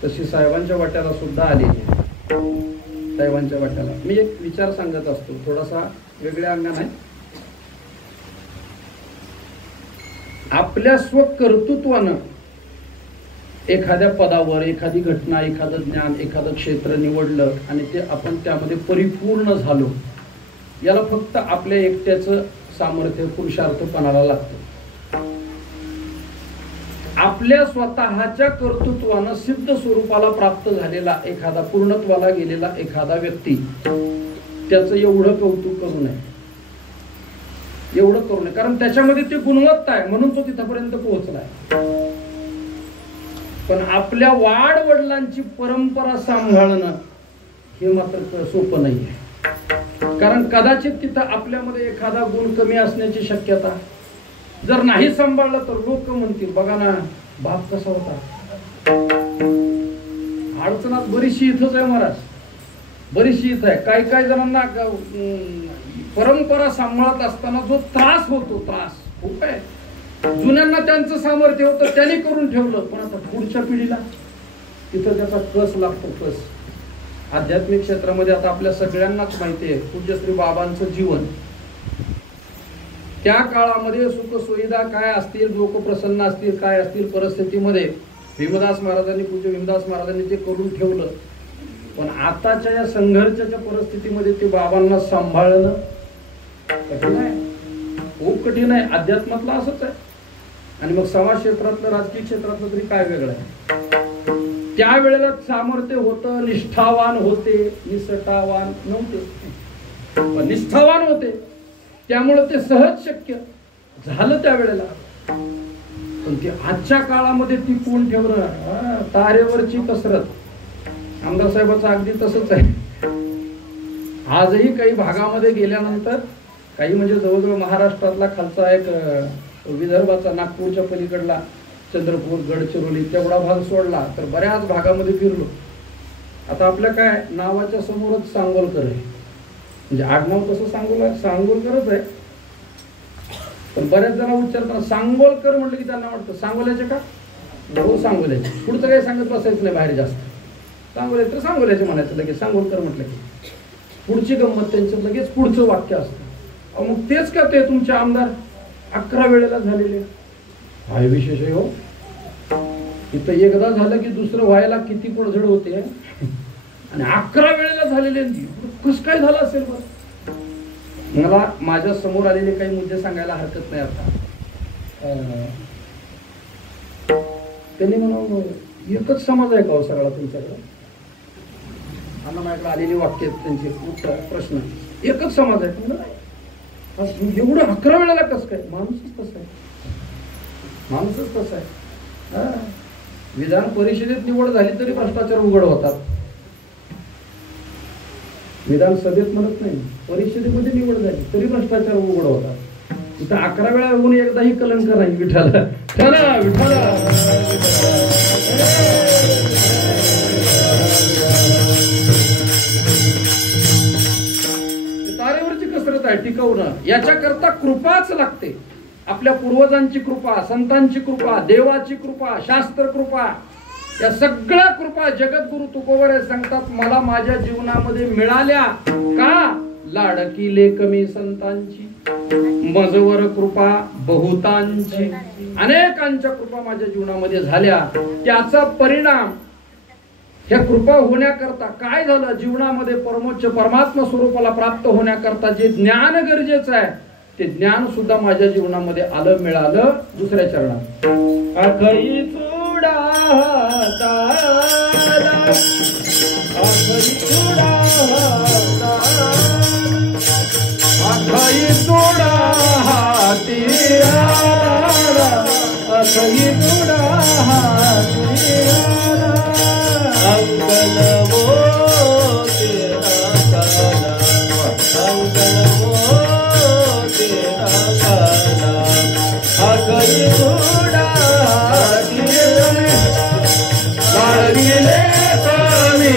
तशी साहेबांच्या वाट्याला सुद्धा आलेली आहे. साहेबांच्या वाट्याला मी एक विचार सांगत असतो, थोडासा वेगळ्या अंगाने. आपल्या स्वकर्तृत्वानं एखाद्या पदावर एखादी घटना, एखादं ज्ञान, एखादं क्षेत्र निवडलं आणि ते आपण त्यामध्ये परिपूर्ण झालो, याला फक्त आपल्या एकट्याचं सामर्थ्य पुरुषार्थपणाला लागतं. आपल्या स्वतःच्या कर्तृत्वानं सिद्ध स्वरूपाला प्राप्त झालेला एखादा, पूर्णत्वाला गेलेला एखादा व्यक्ती, त्याचं एवढं कौतुक करू नये, एवढं करू नये. कारण त्याच्यामध्ये ती गुणवत्ता आहे म्हणून तो तिथपर्यंत पोहोचलाय. पण आपल्या वाड वडिलांची परंपरा सांभाळणं हे मात्र सोपं नाहीये. कारण कदाचित तिथं आपल्यामध्ये एखादा गुण कमी असण्याची शक्यता. जर नाही सांभाळलं तर लोक म्हणतील बघा ना बाप कसा होता. अडचणात बरीचशी इथंच आहे महाराज, बरीचशी इथं आहे. काही काही जणांना परंपरा सांभाळत असताना जो त्रास होतो, त्रास खूप आहे. जुन्यांना त्यांचं सामर्थ्य होतं, त्यांनी करून ठेवलं, पण आता पुढच्या पिढीला तिथं त्याचा कस लागतो. कस आध्यात्मिक क्षेत्रामध्ये आता आपल्या सगळ्यांनाच माहिती आहे पूज्य श्री बाबांचं जीवन. त्या काळामध्ये सुख सुविधा काय असतील, लोक प्रसन्न असतील, काय असतील परिस्थितीमध्ये भीमदास महाराजांनी, पूज्य भीमदास महाराजांनी ते करून ठेवलं. पण आताच्या या संघर्षाच्या परिस्थितीमध्ये ते बाबांना सांभाळणं कठीण आहे, खूप कठीण आहे. अध्यात्मातलं असंच आहे. आणि मग समाज क्षेत्रातलं, राजकीय क्षेत्रातलं तरी काय वेगळं आहे. त्यावेळेला सामर्थ्य होतं, निष्ठावान होते, निष्ठावान नव्हते, निष्ठावान होते, त्यामुळे ते सहज शक्य झालं त्यावेळेला. पण ते आजच्या काळामध्ये ती कोण ठेवणं, तारेवरची कसरत. आमदार साहेबांचं अगदी तसंच आहे. आजही काही भागामध्ये गेल्यानंतर, काही म्हणजे जवळजवळ महाराष्ट्रातला खालचा एक विदर्भाचा, नागपूरच्या पलीकडला चंद्रपूर, गडचिरोली तेवढा भाग सोडला तर बऱ्याच भागामध्ये फिरलो. आता आपल्या काय नावाच्या समोरच सांगोलकर आहे, म्हणजे आडनाव कसं सांगोलकरच आहे. पण बऱ्याच जण उच्चारताना सांगोलकर म्हटलं की त्यांना वाटतं सांगोल्याचे का, हो सांगोल्याचे, पुढचं काही सांगत बसायचं नाही बाहेर जास्त. सांगोल्या तर सांगोल्याचे म्हणायचं लगेच, सांगोलकर म्हटलं की पुढची गंमत त्यांच्यात लगेच पुढचं वाक्य असतं. मग तेच का ते तुमचे आमदार 11 वेळेला झालेले, हा विशेष आहे हो. इथं एकदा झालं की दुसरं व्हायला किती पडझड होते, आणि 11 वेळेला झालेले कसं काय झालं असेल बरं. मला माझ्या समोर आलेले काही मुद्दे सांगायला हरकत नाही. आता त्यांनी म्हणावं एकच समाज आहे का हो सगळा तुमच्याकडे. आणि माझ्याकडे आलेली वाक्य त्यांचे प्रश्न, एकच समाज आहे. एवढं 11 वेळेला कसं काय, माणूसच कसं आहे, माणूसच कसं आहे. विधान परिषदेत निवड झाली तरी भ्रष्टाचार उघड होतात. विधानसभेत म्हणत नाही, परिषदेमध्ये निवड झाली तरी भ्रष्टाचार उघड होतात. इथं 11 वेळा होऊन एकदाही कलंक नाही. विठाला विठाला विठाला. तारेवरची कसरत आहे टिकवणं. याच्याकरता कृपाच लागते. आपल्या पूर्वजांची कृपा, संतांची कृपा, देवाची कृपा, शास्त्र कृपा, या सगळ्या कृपा जगद्गुरु तुकोबरे सांगतात मला माझ्या जीवनामध्ये मिळाल्या का, लाडकी लेकमी संतांची, मजवर कृपा बहुतांची. अनेकांच्या कृपा माझ्या जीवनामध्ये झाल्या. त्याचा परिणाम ह्या कृपा होण्याकरता काय झालं, जीवनामध्ये परमोच्च परमात्मा स्वरूपाला प्राप्त होण्याकरता जे ज्ञान गरजेचं आहे ते ज्ञान सुद्धा माझ्या जीवनामध्ये आलं, मिळालं. दुसऱ्या चरणात आखई चुडा तारा, आखई चुडा आला अखई चुडा हाती आला अंकन मोती काला अंकन मोती काला अखई चुडा हाती लाडीले कमी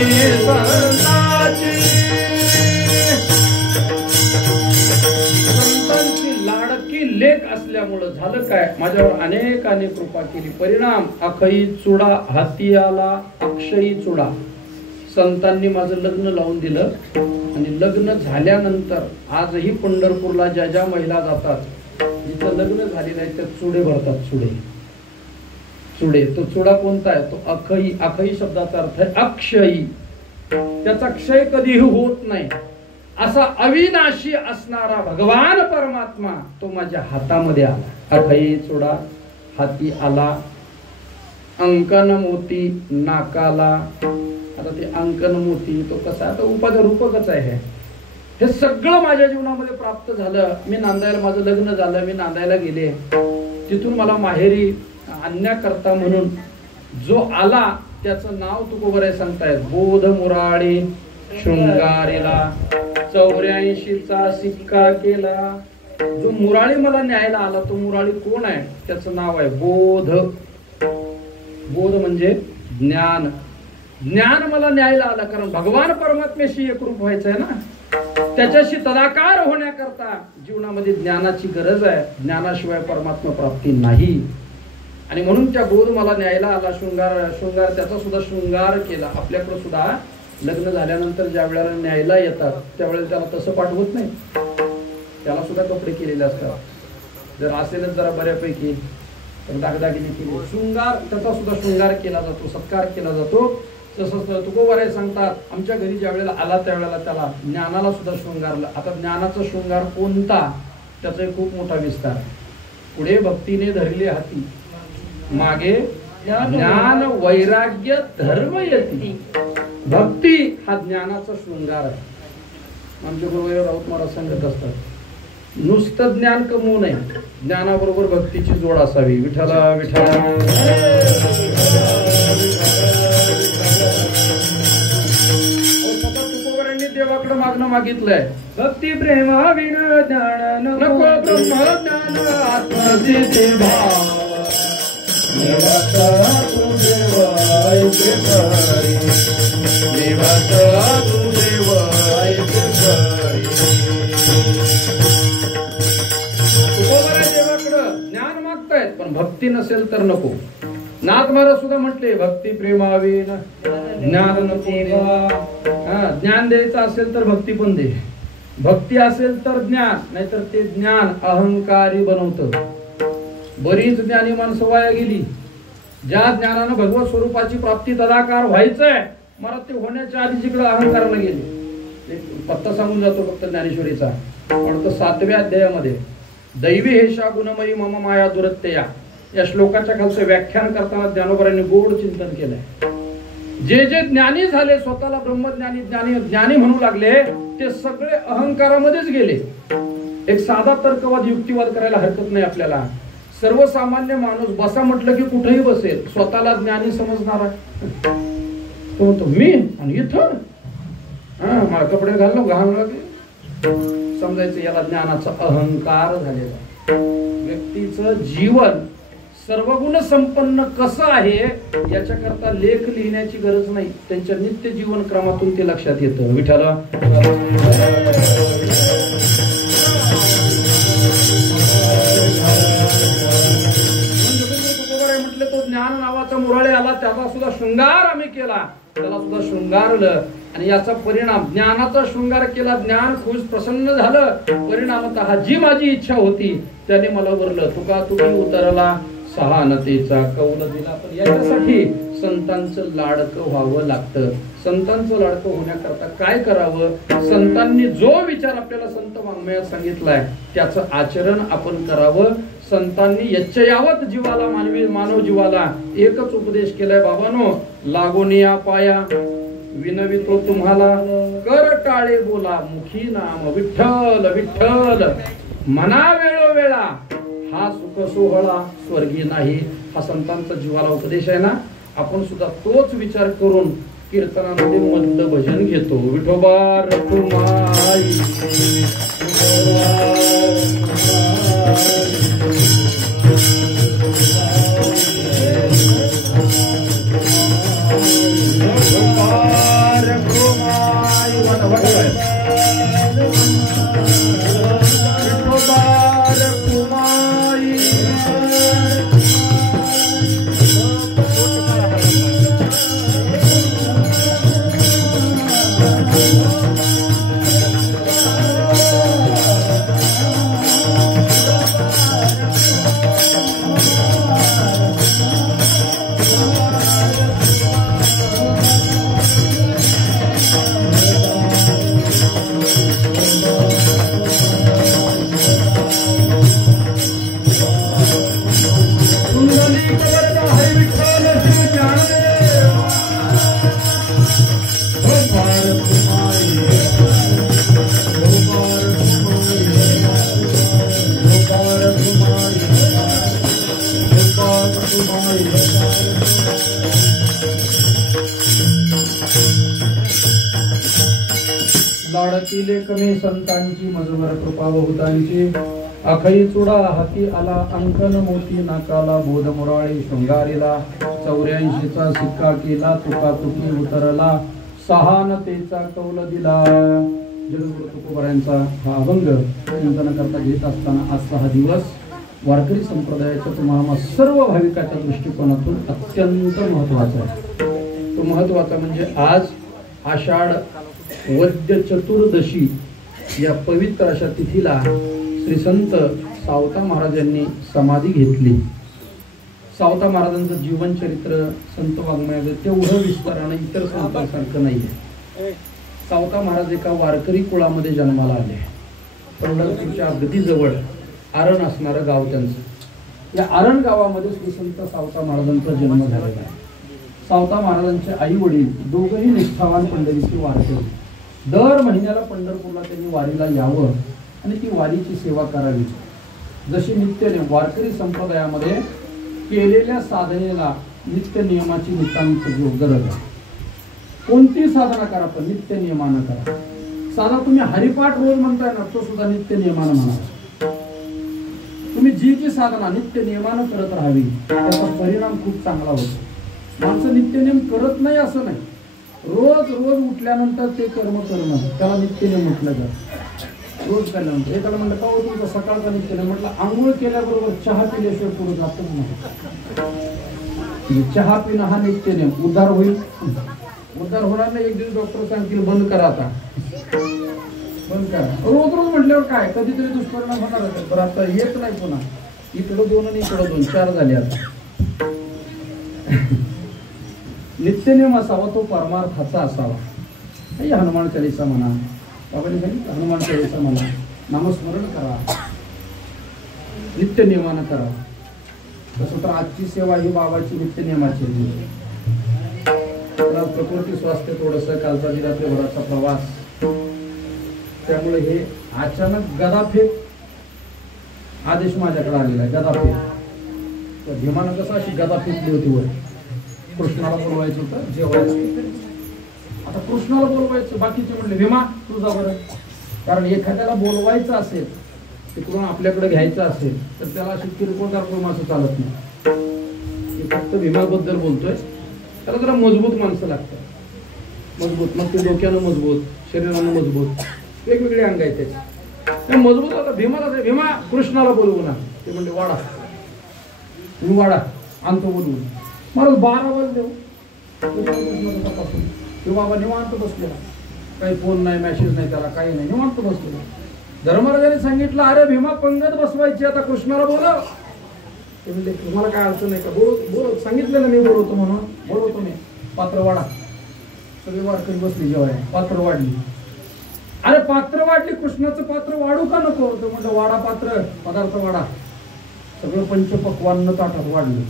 संताची लाडकी लेक असल्यामुळं झालं काय माझ्यावर अनेकाने कृपा केली परिणाम अखई चुडा हाती आला अक्षयी चुडा संतांनी माझं लग्न लावून दिलं आणि लग्न झाल्यानंतर आजही पंढरपूरला ज्या ज्या महिला जातात जिथं लग्न झालेलं आहे त्या चुडे भरतात चुडे तो चुडा कोणता आहे तो अखई अखई शब्दाचा अर्थ आहे अक्षयी त्याचा क्षय कधीही होत नाही असा अविनाशी असणारा भगवान परमात्मा तो माझ्या हातामध्ये आला अखई चुडा हाती आला अंकन मोती नाकाला आता ते अंकन मोती तो कसा आता उपाध्याय रूपकच आहे हे सगळं माझ्या जीवनामध्ये प्राप्त झालं मी नांदायला माझं लग्न झालं मी नांदायला गेले तिथून मला माहेरी आणण्याकरता म्हणून जो आला त्याचं नाव तुकोबराय सांगतायत बोध मुराडी शृंगारीला 84चा सिक्का केला जो मुराळी मला न्यायला आला तो मुराळी कोण आहे त्याचं नाव आहे बोध बोध म्हणजे ज्ञान ज्ञान मला न्यायला आला कारण भगवान परमात्म्याशी एकरूप व्हायचं आहे ना त्याच्याशी तदाकार होण्याकरता जीवनामध्ये ज्ञानाची गरज आहे ज्ञानाशिवाय परमात्मा प्राप्ती नाही आणि म्हणून त्या बोध मला न्यायला आला शृंगार त्याचा सुद्धा शृंगार केला आपल्याकडे सुद्धा लग्न झाल्यानंतर ज्या वेळेला न्यायला येतात त्यावेळेला त्याला तसं पाठवत नाही त्याला सुद्धा कपडे केलेले असतात जर असेलच जरा बऱ्यापैकी तर दागदागिने केली शृंगार त्याचा सुद्धा शृंगार केला जातो सत्कार केला जातो तसंच तुकोबराय सांगतात आमच्या घरी ज्या वेळेला आला त्यावेळेला त्याला ज्ञानाला सुद्धा शृंगारलं आता ज्ञानाचा शृंगार कोणता त्याचा एक खूप मोठा विस्तार पुढे भक्तीने धरले हाती मागे ज्ञान वैराग्य धर्म येते भक्ती हा ज्ञानाचा शृंगार आहे आमच्या गुरुदेव राऊत महाराज सांगत असतात नुसतं ज्ञान कमवू नये ज्ञानाबरोबर भक्तीची जोड असावी विठ्ठला विठ्ठला तुकोबरायांनी देवाकडे मागणं मागितलंय भक्ती प्रेमा विन ज्ञान नको ब्रह्मज्ञान आत्मसिद्धी भाव ज्ञान मागतायत पण भक्ती नसेल तर नको नाथ महाराज सुद्धा म्हटले भक्ती प्रेमावीन ज्ञान नको ज्ञान द्यायचं असेल तर भक्ती पण दे भक्ती असेल तर ज्ञान नाहीतर ते ज्ञान अहंकारी बनवतं बरीच ज्ञानी माणसं वाया गेली ज्या ज्ञानानं भगवत स्वरूपाची प्राप्ती तदाकार व्हायचंय मला ते होण्याच्या आधी जिकडे अहंकाराला गेले पत्ता सांगून जातो फक्त ज्ञानेश्वरीचा पण तो 7व्या अध्यायामध्ये दैवी हेषा गुणमयी मम माया दुरत्यया या श्लोकाच्या खालचं व्याख्यान करताना ज्ञानोबरांनी गोड चिंतन केलंय जे जे ज्ञानी झाले स्वतःला ब्रह्मज्ञानी ज्ञानी म्हणू लागले ते सगळे अहंकारामध्येच गेले एक साधा तर्कवाद युक्तिवाद करायला हरकत नाही आपल्याला सर्वसामान्य माणूस बसा म्हटलं की कुठेही बसेल स्वतःला ज्ञानी समजणार आहे तो म्हणतो मी आणि इथं मला कपडे घाललो घालून समजायचं याला ज्ञानाचा अहंकार झालेला व्यक्तीचं जीवन सर्वगुण संपन्न कसं आहे याच्याकरता लेख लिहिण्याची गरज नाही त्यांच्या नित्य जीवन क्रमातून ते लक्षात येतं विठ्ठला म्हटले तो ज्ञान नावाचा मुराळे आला त्याचा सुद्धा शृंगार आम्ही केला त्याला सुद्धा शृंगारलं आणि याचा परिणाम ज्ञानाचा शृंगार केला ज्ञान खुश प्रसन्न झालं परिणामतः जी माझी इच्छा होती त्याने मला वरलं तुका तुम्ही उतरला सहानतेचा कौल दिला पण याच्यासाठी संतांचं लाडकं व्हावं लागतं संतांचं लाडकं होण्याकरता काय करावं संतांनी जो विचार आपल्याला संत वाङ्मयात सांगितलाय त्याचं आचरण आपण करावं संतांनी यच्चयावत जीवाला मानव जीवाला एकच उपदेश केलाय बाबांनो लागून या पाया विनवितो तुम्हाला कर टाळे बोला मुखी नाम विठ्ठल विठ्ठल मना वेळोवेळा हा सुख सोहळा स्वर्गीय नाही. हा संतांचा जीवाला उपदेश आहे ना. आपण सुद्धा तोच विचार करून कीर्तनामध्ये मधलं भजन घेतो. विठोबा रखुमाई लाडकीले कमी संतांची मजवर कृपा बहुतांची. अखई चुडा हाती आला अंकन मोती नाकाला बोध मुराळी शृंगारीला. 84चा सिक्का केला तुका तुकी उतरला सहानतेचा कौल दिला. जगद्गुरु तुकोबारायांचा हा अभंग चिंतन करता घेत असताना आजचा हा दिवस वारकरी संप्रदायाच्या तुम्हाला सर्व भाविकाच्या दृष्टिकोनातून अत्यंत महत्वाचा आहे. तो महत्वाचा म्हणजे आज आषाढ वद्य चतुर्दशी या पवित्र अशा तिथीला श्री संत सावता महाराजांनी समाधी घेतली. सावता महाराजांचं जीवनचरित्र संत वाङ्मयामध्ये तेवढं विस्तारानं इतर संतांसारखं नाही आहे. सावता महाराज एका वारकरी कुळामध्ये जन्माला आले. पंढरपूरच्या अगदी जवळ आरण असणारं गाव त्यांचं. या आरण गावामध्ये श्री संत सावता महाराजांचा जन्म झालेला आहे. सावता महाराजांचे आई वडील दोघंही निष्ठावान पंढरीची वारकरी. दर महिन्याला पंढरपूरला त्यांनी वारीला यावं आणि ती वारीची सेवा करावी. जशी नित्यने वारकरी संप्रदायामध्ये केलेल्या साधनेला नित्य नियमाची नितांत गरज आहे. कोणती साधना करा पण नित्य नियमानं करा. साधा तुम्ही हरिपाठ रोज म्हणताय ना तो सुद्धा नित्य नियमानं म्हणा. तुम्ही जी साधना नित्य नियमानं करत राहावी त्याचा परिणाम खूप चांगला होतो. माणसं नित्यनियम करत नाही असं नाही. रोज रोज उठल्यानंतर ते कर्म करणं त्याला नित्यनियम म्हटलं जातं. रोज केल्यानंतर एकाला म्हणलं का हो तुमचा सकाळचा नित्यनियम म्हटलं आंघोळ केल्याबरोबर चहा पिल्याशिवाय पुढे जातच नाही. चहा पिणं हा नित्यनियम. उद्धार होईल उद्धार होणार नाही. एक दिवस डॉक्टर सांगतील बंद करा आता बंद करा. रोज रोज म्हटल्यावर काय कधीतरी दुष्परिणाम होणार आहे. बरं आता येत नाही पुन्हा. इकडं 2 आणि इकडं 2 4 झाले आता. नित्यनियम असावा तो परमार्थाचा असावा. काही हनुमान चालीसा म्हणा. बाबांनी सांगितलं हनुमान चालीसा म्हणा. नामस्मरण करा. नित्य नियमानं करा. तसं तर आजची सेवा ही बाबाची नित्य नियमाची. प्रकृती स्वास्थ्य थोडंसं कालचा रात्रभराचा प्रवास त्यामुळे हे अचानक गदाफेक आदेश माझ्याकडे आलेला आहे. गदाफेक भीमानं कसं अशी गदा फेकली होती वर. कृष्णाला बोलवायचं होतं जेवायचं. आता कृष्णाला बोलवायचं बाकीचे म्हणले भीमा तू जा बरं. कारण एखाद्याला बोलवायचं असेल तिकडून आपल्याकडे घ्यायचं असेल तर त्याला अशी किरकोळ कार्यक्रम असं चालत नाही. फक्त भीमाबद्दल बोलतोय. त्याला जरा मजबूत माणसं लागतात. मजबूत मग ते डोक्यानं मजबूत शरीरानं मजबूत वेगवेगळे अंग आहेत त्याचे. मजबूत आता भीमाला भीमा कृष्णाला बोलवू ना. ते म्हणले वाडा तुम्ही वाडा आणतो बोलवून. मला 12 वाजले ते बाबा निवांत बसलेला. काही फोन नाही मेसेज नाही त्याला काही नाही निवांत बसलेला. धर्मराजाने सांगितलं अरे भीमा पंगत बसवायची आता कृष्णाला बोलव. ते म्हणजे तुम्हाला काय अडचण नाही का बोल सांगितलं ना मी बोलवतो म्हणून बोलवतो मी. पात्र वाडा. सगळी वाडकरी बसली जेव्हा पात्र वाढली. अरे पात्र वाढली कृष्णाचं पात्र वाढू का नको. ते म्हणलं वाडा पात्र पदार्थ वाडा. सगळं पंचपक्वान्न ताटात वाढलं.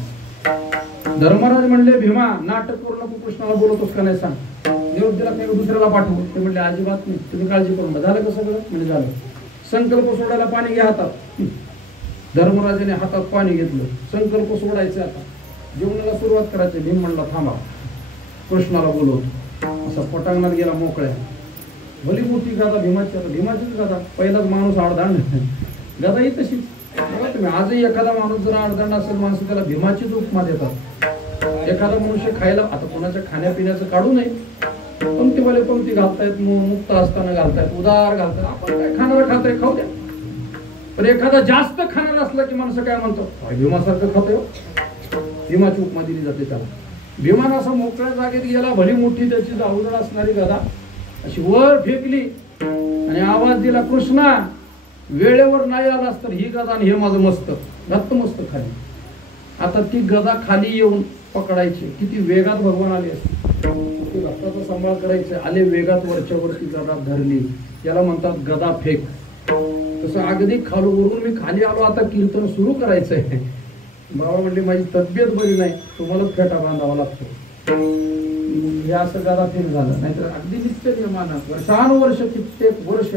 धर्मराज म्हणले भीमा नाटक करू नको कृष्णाला बोलवतोस का नाही सांग. निरोप दिला नाही दुसऱ्याला पाठवू. ते म्हणले अजिबात नाही तुम्ही काळजी करू नका. झालं का सगळं म्हणजे झालं. संकल्प सोडायला पाणी घ्या हातात. धर्मराजाने हातात पाणी घेतलं, संकल्प सोडायचे, आता जेवणाला सुरुवात करायची. भीम म्हणला थांबा, कृष्णाला बोलवतो. असा पटांगणात गेला मोकळ्या. भली मोठी गादा भीमाची, आता भीमाचीच गादा. पहिलाच माणूस आडदांड, गादा ही तशीच. बघा तुम्ही, आजही एखादा माणूस जर आडदांड असेल माणसं त्याला भीमाचीच उपमा देतात. एखादा मनुष्य खायला, आता कोणाच्या खाण्यापिण्याचं काढू नये, पंक्तीवाले पंक्ती घालतायत, मुक्त असताना घालतायत, उदार घालतायत. आपण काय खाणार खातोय, खाऊ द्या. पण एखादा जास्त खाणार असलं की माणसं काय म्हणतात, भीमासारखं खातोय. भीमाची उपमा दिली जाते त्याला. भीमान असा मोकळ्या जागेत गेला, भली मोठी त्याची जाऊजड असणारी गदा अशी वर फेकली आणि आवाज दिला, कृष्णा वेळेवर नाही आलास तर ही गदा आणि हे माझं मस्तक, रक्त मस्तक खाली. आता ती गदा खाली येऊन पकडायची. किती वेगात भगवान आले असते, रक्ताचा सांभाळ करायचे, आले वेगात, वरच्या वरती गदा धरली. याला म्हणतात गदा फेक. तसं अगदी खालूवरून मी खाली आलो, आता कीर्तन सुरू करायचंय. बाबा म्हणले माझी तब्येत बरी नाही, तुम्हालाच फेटा बांधावा लागतो. हे असं गदा फेक झालं. नाहीतर अगदी नित्य नियमानं वर्षानुवर्ष, कित्येक वर्ष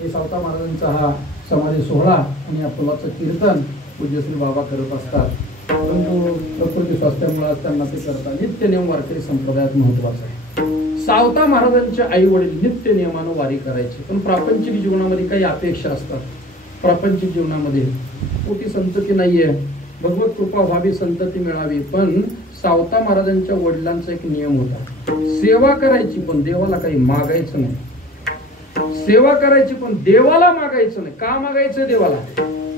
हे सावता महाराजांचा हा समाधी सोहळा आणि या फुलाचं कीर्तन पूज्यश्री बाबा करत असतात. परंतु प्रकृती स्वास्थ्यामुळे त्यांना ते करतात. नित्य नियम वारकरी संप्रदायात महत्वाचा आहे. सावता महाराजांचे आई वडील नित्य नियमानं वारी करायचे, पण प्रापंचिक जीवनामध्ये काही अपेक्षा असतात. प्रापंचिक जीवनामध्ये पोटी संतती नाहीये, भगवत कृपा व्हावी, संतती मिळावी. पण सावता महाराजांच्या वडिलांचा एक नियम होता, सेवा करायची पण देवाला काही मागायचं नाही. सेवा करायची पण देवाला मागायचं नाही. का मागायचं देवाला?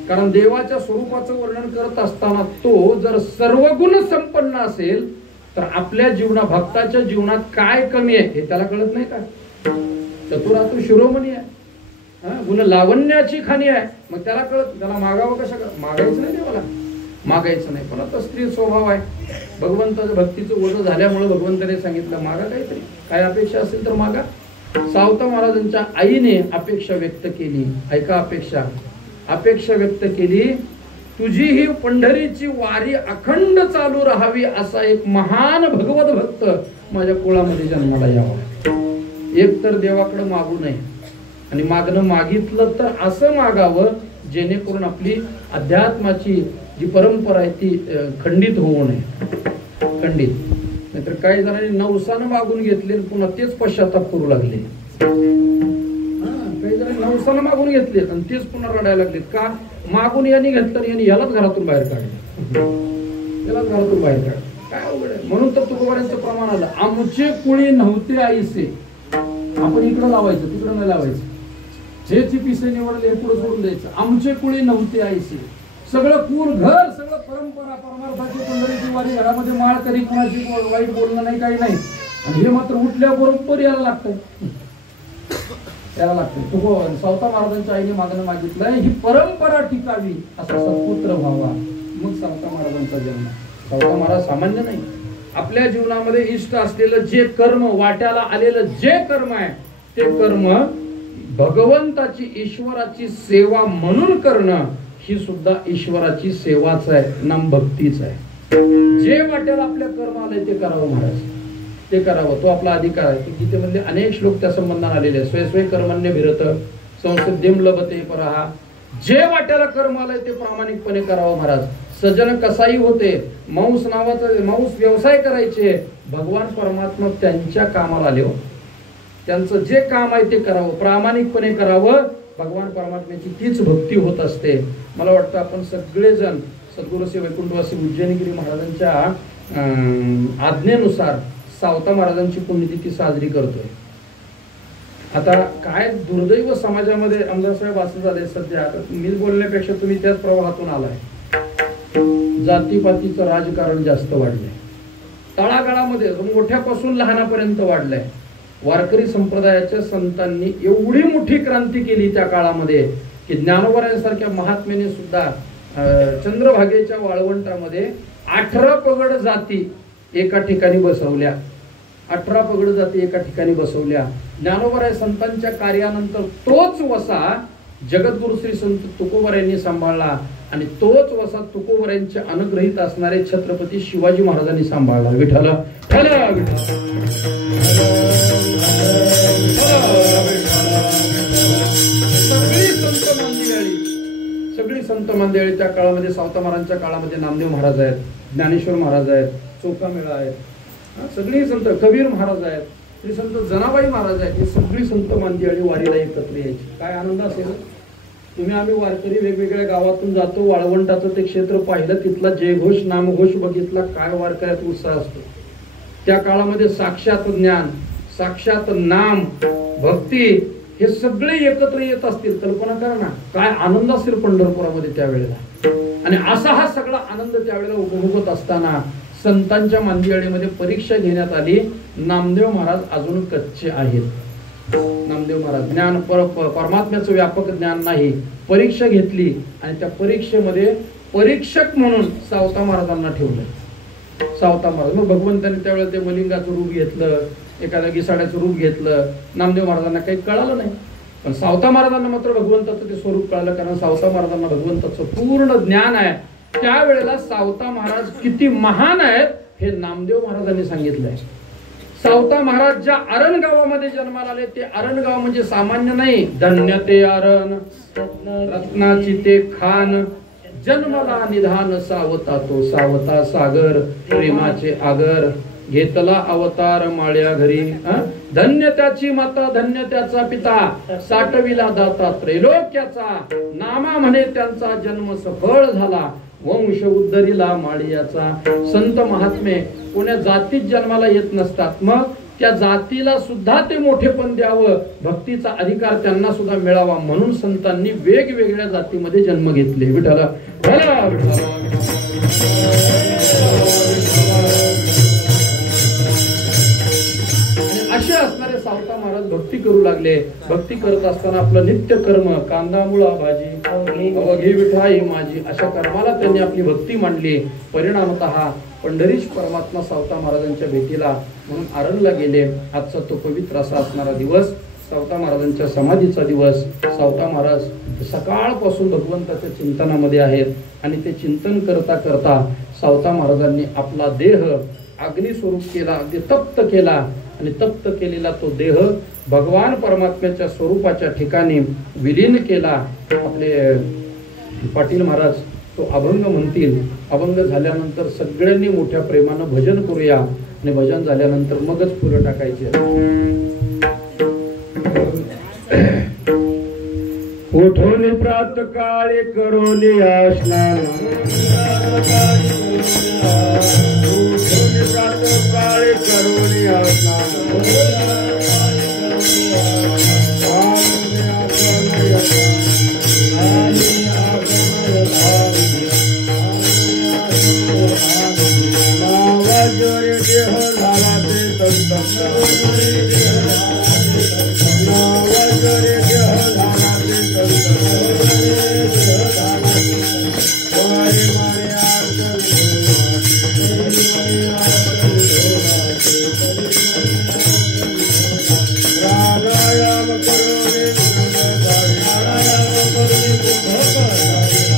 कारण देवाच्या स्वरूपाचं वर्णन करत असताना तो जर सर्व गुण संपन्न असेल तर आपल्या भक्ताच्या जीवनात काय कमी आहे हे त्याला कळत नाही का? चतुरातू शिरोमणी आहे, गुण लावण्याची खाणी आहे, मग त्याला कळत, त्याला मागावं कशा? मागायचं नाही देवाला, मागायचं नाही. पण आता स्त्री स्वभाव आहे, भगवंताचं भक्तीचं ओझं झाल्यामुळे भगवंताने सांगितलं मागा काहीतरी, काय अपेक्षा असेल तर मागा. सावता महाराजांच्या आईने अपेक्षा व्यक्त केली. ऐका, अपेक्षा व्यक्त केली, तुझी ही पंढरीची वारी अखंड चालू राहावी, असा एक महान भगवत भक्त माझ्या कुळामध्ये जन्माला यावा. एक तर देवाकडे मागू नये, आणि मागणं मागितलं तर असं मागावं जेणेकरून आपली अध्यात्माची जी परंपरा आहे ती खंडित होऊ नये. खंडित नाहीतर काही जणांनी नवसानं मागून घेतले, पुन्हा तेच पश्चाताप करू लागले. काही जणांनी नवसानं मागून घेतले आणि तेच पुन्हा रडायला लागले. का? मागून यांनी घेतलं आणि यालाच घरातून बाहेर काढले, यालाच घरातून बाहेर काढले. काय अवघड आहे. म्हणून तर तुकोबारांचं प्रमाण आलं, आमचे कुळी नव्हते आईसे. आपण इकडं लावायचं, तिकडं नाही लावायचं. जे पिसे निवडले हे पुढे सोडून द्यायचं. आमचे कुळी नव्हते आईसे. सगळं कुळ घर, सगळं परंपरा, परमार्थाची पंढरीची वारी, घरामध्ये माळ करी, कुणाची वाईट बोलणं नाही, काही नाही. आणि हे मात्र उठल्या बरोबर यायला लागतं, यायला लागतं. तुको सावता महाराजांच्या आईने मागणं मागितलंय, ही परंपरा टिकावी, असा सत्पुत्र व्हावा. मग सावता महाराजांचा जन्म. सावता महाराज सामान्य नाही. आपल्या जीवनामध्ये इष्ट असलेलं जे कर्म, वाट्याला आलेलं जे कर्म आहे ते कर्म भगवंताची, ईश्वराची सेवा म्हणून करणं ही सुद्धा ईश्वराची सेवाच आहे, नाम भक्तीच आहे. जे वाटेल आपल्या कर्म आलंय ते करावं महाराज, ते करावं, तो आपला अधिकार आहे. गीतेमधले अनेक श्लोक त्या संबंधाने आलेले आहेत. स्वयं कर्मण्य भिरत संसिद्धिम लभते परहा. जे वाट्याला कर्म आलंय ते प्रामाणिकपणे करावं महाराज. सजन कसाई होते, मांस नावाचा मांस व्यवसाय करायचे, भगवान परमात्मा त्यांच्या कामाला आले हो. त्यांचं जे काम आहे ते करावं, प्रामाणिकपणे करावं. भगवान परमात्म्याची तीच भक्ती होत असते. मला वाटतं आपण सगळेजण सद्गुरू श्री वैकुंठवासी उज्जैनगिरी महाराजांच्या आज्ञेनुसार सावता महाराजांची पुण्यतिथी साजरी करतोय. आता काय दुर्दैव समाजामध्ये आमदार साहेब असं झालंय सध्या, मी बोलण्यापेक्षा तुम्ही त्याच प्रवाहातून आलाय. जातीपातीचं राजकारण जास्त वाढलंय, तळागाळामध्ये मोठ्यापासून लहानापर्यंत वाढलंय. वारकरी संप्रदायाच्या संतांनी एवढी मोठी क्रांती केली त्या काळामध्ये की ज्ञानोबरायांसारख्या महात्म्याने सुद्धा चंद्रभागेच्या वाळवंटामध्ये 18 पगड जाती एका ठिकाणी बसवल्या. 18 पगड जाती एका ठिकाणी बसवल्या. ज्ञानोबराय संतांच्या कार्यानंतर तोच वसा जगद्गुरु श्री संत तुकोबरायांनी सांभाळला आणि तोच वसा तुकोबरायांचे अनुग्रहित असणारे छत्रपती शिवाजी महाराजांनी सांभाळला. विठ्ठल सगळी संत मंडळी, सगळी संत मंडळी त्या काळामध्ये, सावता महाराजांच्या काळामध्ये नामदेव महाराज आहेत, ज्ञानेश्वर महाराज आहेत, चोखामेळा आहेत, सगळी संत, कबीर महाराज आहेत, श्री संत जनाबाई महाराज आहेत, हे सगळी संत मंडळी वारीला एकत्र यायची. काय आनंद असेल. तुम्ही आम्ही वारकरी वेगवेगळ्या गावातून जातो, वाळवंटाचं ते क्षेत्र पाहिलं, तिथला जयघोष नामघोष बघितला, काय वारकऱ्यात उत्साह असतो. त्या काळामध्ये साक्षात ज्ञान, साक्षात नाम, भक्ती हे सगळे एकत्र येत असतील, कल्पना करा ना काय आनंद असेल पंढरपुरामध्ये त्यावेळेला. आणि असा हा सगळा आनंद त्यावेळेला उपभोगत असताना संतांच्या मंदिरामध्ये परीक्षा घेण्यात आली. नामदेव महाराज अजून कच्चे आहेत. नामदेव महाराज ज्ञान परमात्म्याचं व्यापक ज्ञान नाही. परीक्षा घेतली आणि त्या परीक्षेमध्ये परीक्षक म्हणून सावता महाराजांना ठेवलं. सावता महाराज, मग भगवंतांनी त्यावेळेला ते मलिंगाचं रूप घेतलं, एखाद्या गिसाड्याचं रूप घेतलं. नामदेव महाराजांना काही कळालं नाही, पण सावता महाराजांना मात्र भगवंताचं ते स्वरूप कळालं, कारण सावता महाराजांना भगवंताचं पूर्ण ज्ञान आहे. त्यावेळेला सावता महाराज किती महान आहेत हे नामदेव महाराजांनी सांगितलंय. सावता महाराज ज्या अरण गावामध्ये जन्माला आले, ते अरण गाव म्हणजे सामान्य नाही. धन्य ते अरण, रत्नाची ते खान, जन्मला निधान सावता तो सावता सागर, प्रेमाचे आगर, घेतला अवतार माळ्या घरी. धन्य त्याची माता, धन्य त्याचा पिता, साठविला दाता त्रैलोक्याचा, नामा म्हणे त्यांचा जन्म सफळ झाला, वंश उद्धरिला माळियाचा. संत महात्मे कोण्या जातीत जन्माला येत नसतात, मग त्या जातीला सुद्धा ते मोठेपण द्यावं, भक्तीचा अधिकार त्यांना सुद्धा मिळावा म्हणून संतांनी वेगवेगळ्या जातीमध्ये जन्म घेतले. विठ्ठल असे असणारे सावता महाराज भक्ती करू लागले. भक्ती करत असताना आपलं नित्य कर्म, कांदा मुळा भाजी अवघी विठाई माझी, अशा कर्माला त्यांनी आपली भक्ती मांडली. परिणामतः पंढरीश परमात्मा सावता महाराजांच्या भेटीला म्हणून आरणला गेले. आजचा तो पवित्र असा असणारा दिवस, सावता महाराजांच्या समाधीचा दिवस. सावता महाराज सकाळपासून भगवंताच्या चिंतनामध्ये आहेत आणि ते चिंतन करता करता सावता महाराजांनी आपला देह अग्निस्वरूप केला, अगदी तप्त केला आणि तप्त केलेला तो देह भगवान परमात्म्याच्या स्वरूपाच्या ठिकाणी विलीन केला. आपले पाटील महाराज तो अभंग म्हणतील. अभंग झाल्यानंतर सगळ्यांनी मोठ्या प्रेमानं भजन करूया आणि भजन झाल्यानंतर मगच फुलं टाकायची. उठून प्रात काळे करून स्नान, उठून प्रात काळे करून स्नान, नावाजोरे देह झाला ते संत, नावाजोरे देह झाला ते संत, मारे मारे प्राणायाम करोने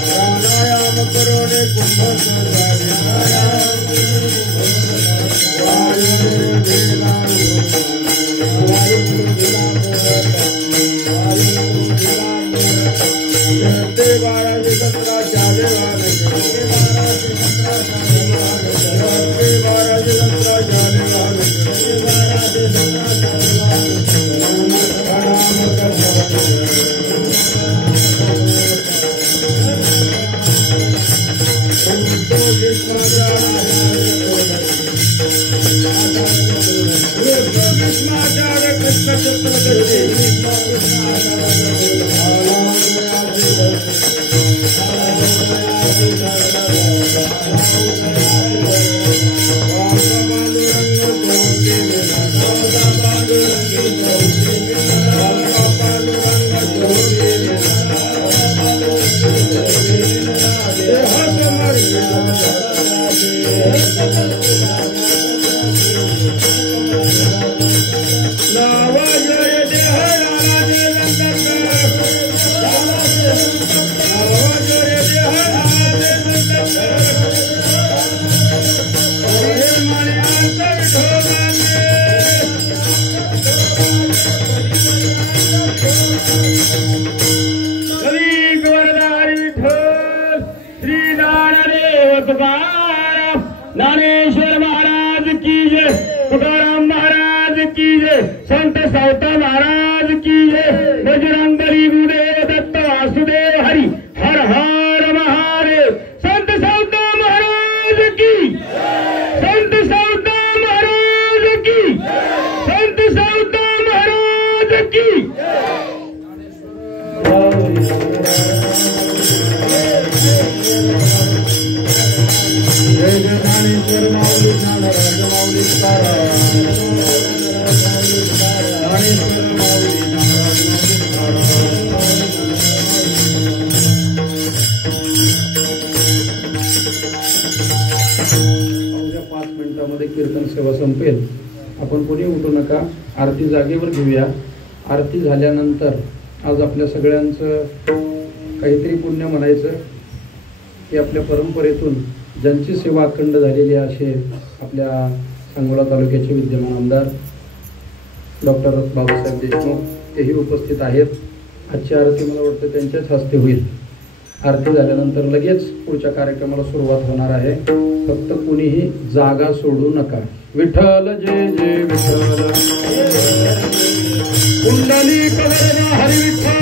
प्राणायाम करोने कुंभ कली गोरधारी विठ्ठल संत सावता महाराज की जय। बजरंग बली गुरुदेव दत्त वासुदेव हरी हर हर महादेव। संत सावता महाराज की, संत सावता महाराज की, संत सावता महाराज की। जय जय ज्ञानेश्वर माऊली ज्ञानराज माऊली तुकाराम। ज्ञानेश्वर माऊली ज्ञानराज माऊली अवघ्या 5 मिनिटांमध्ये कीर्तन सेवा संपेल. आपण कोणी उठू नका, आरती जागेवर घेऊया. आरती झाल्यानंतर आज आपल्या सगळ्यांचं काहीतरी पुण्य म्हणायचं की आपल्या परंपरेतून ज्यांची सेवा अखंड झालेली आहे असे आपल्या सांगोला तालुक्याचे विद्यमान आमदार डॉक्टर बाबासाहेब देशमुख तेही उपस्थित आहेत. आजची आरती मला वाटतं त्यांच्याच हस्ते होईल. आरती झाल्यानंतर लगेच पुढच्या कार्यक्रमाला सुरुवात होणार आहे. फक्त कुणीही जागा सोडू नका. विठ्ठल जय जय विठ्ठल. कुंडली कवरदा हरी विठ्ठल.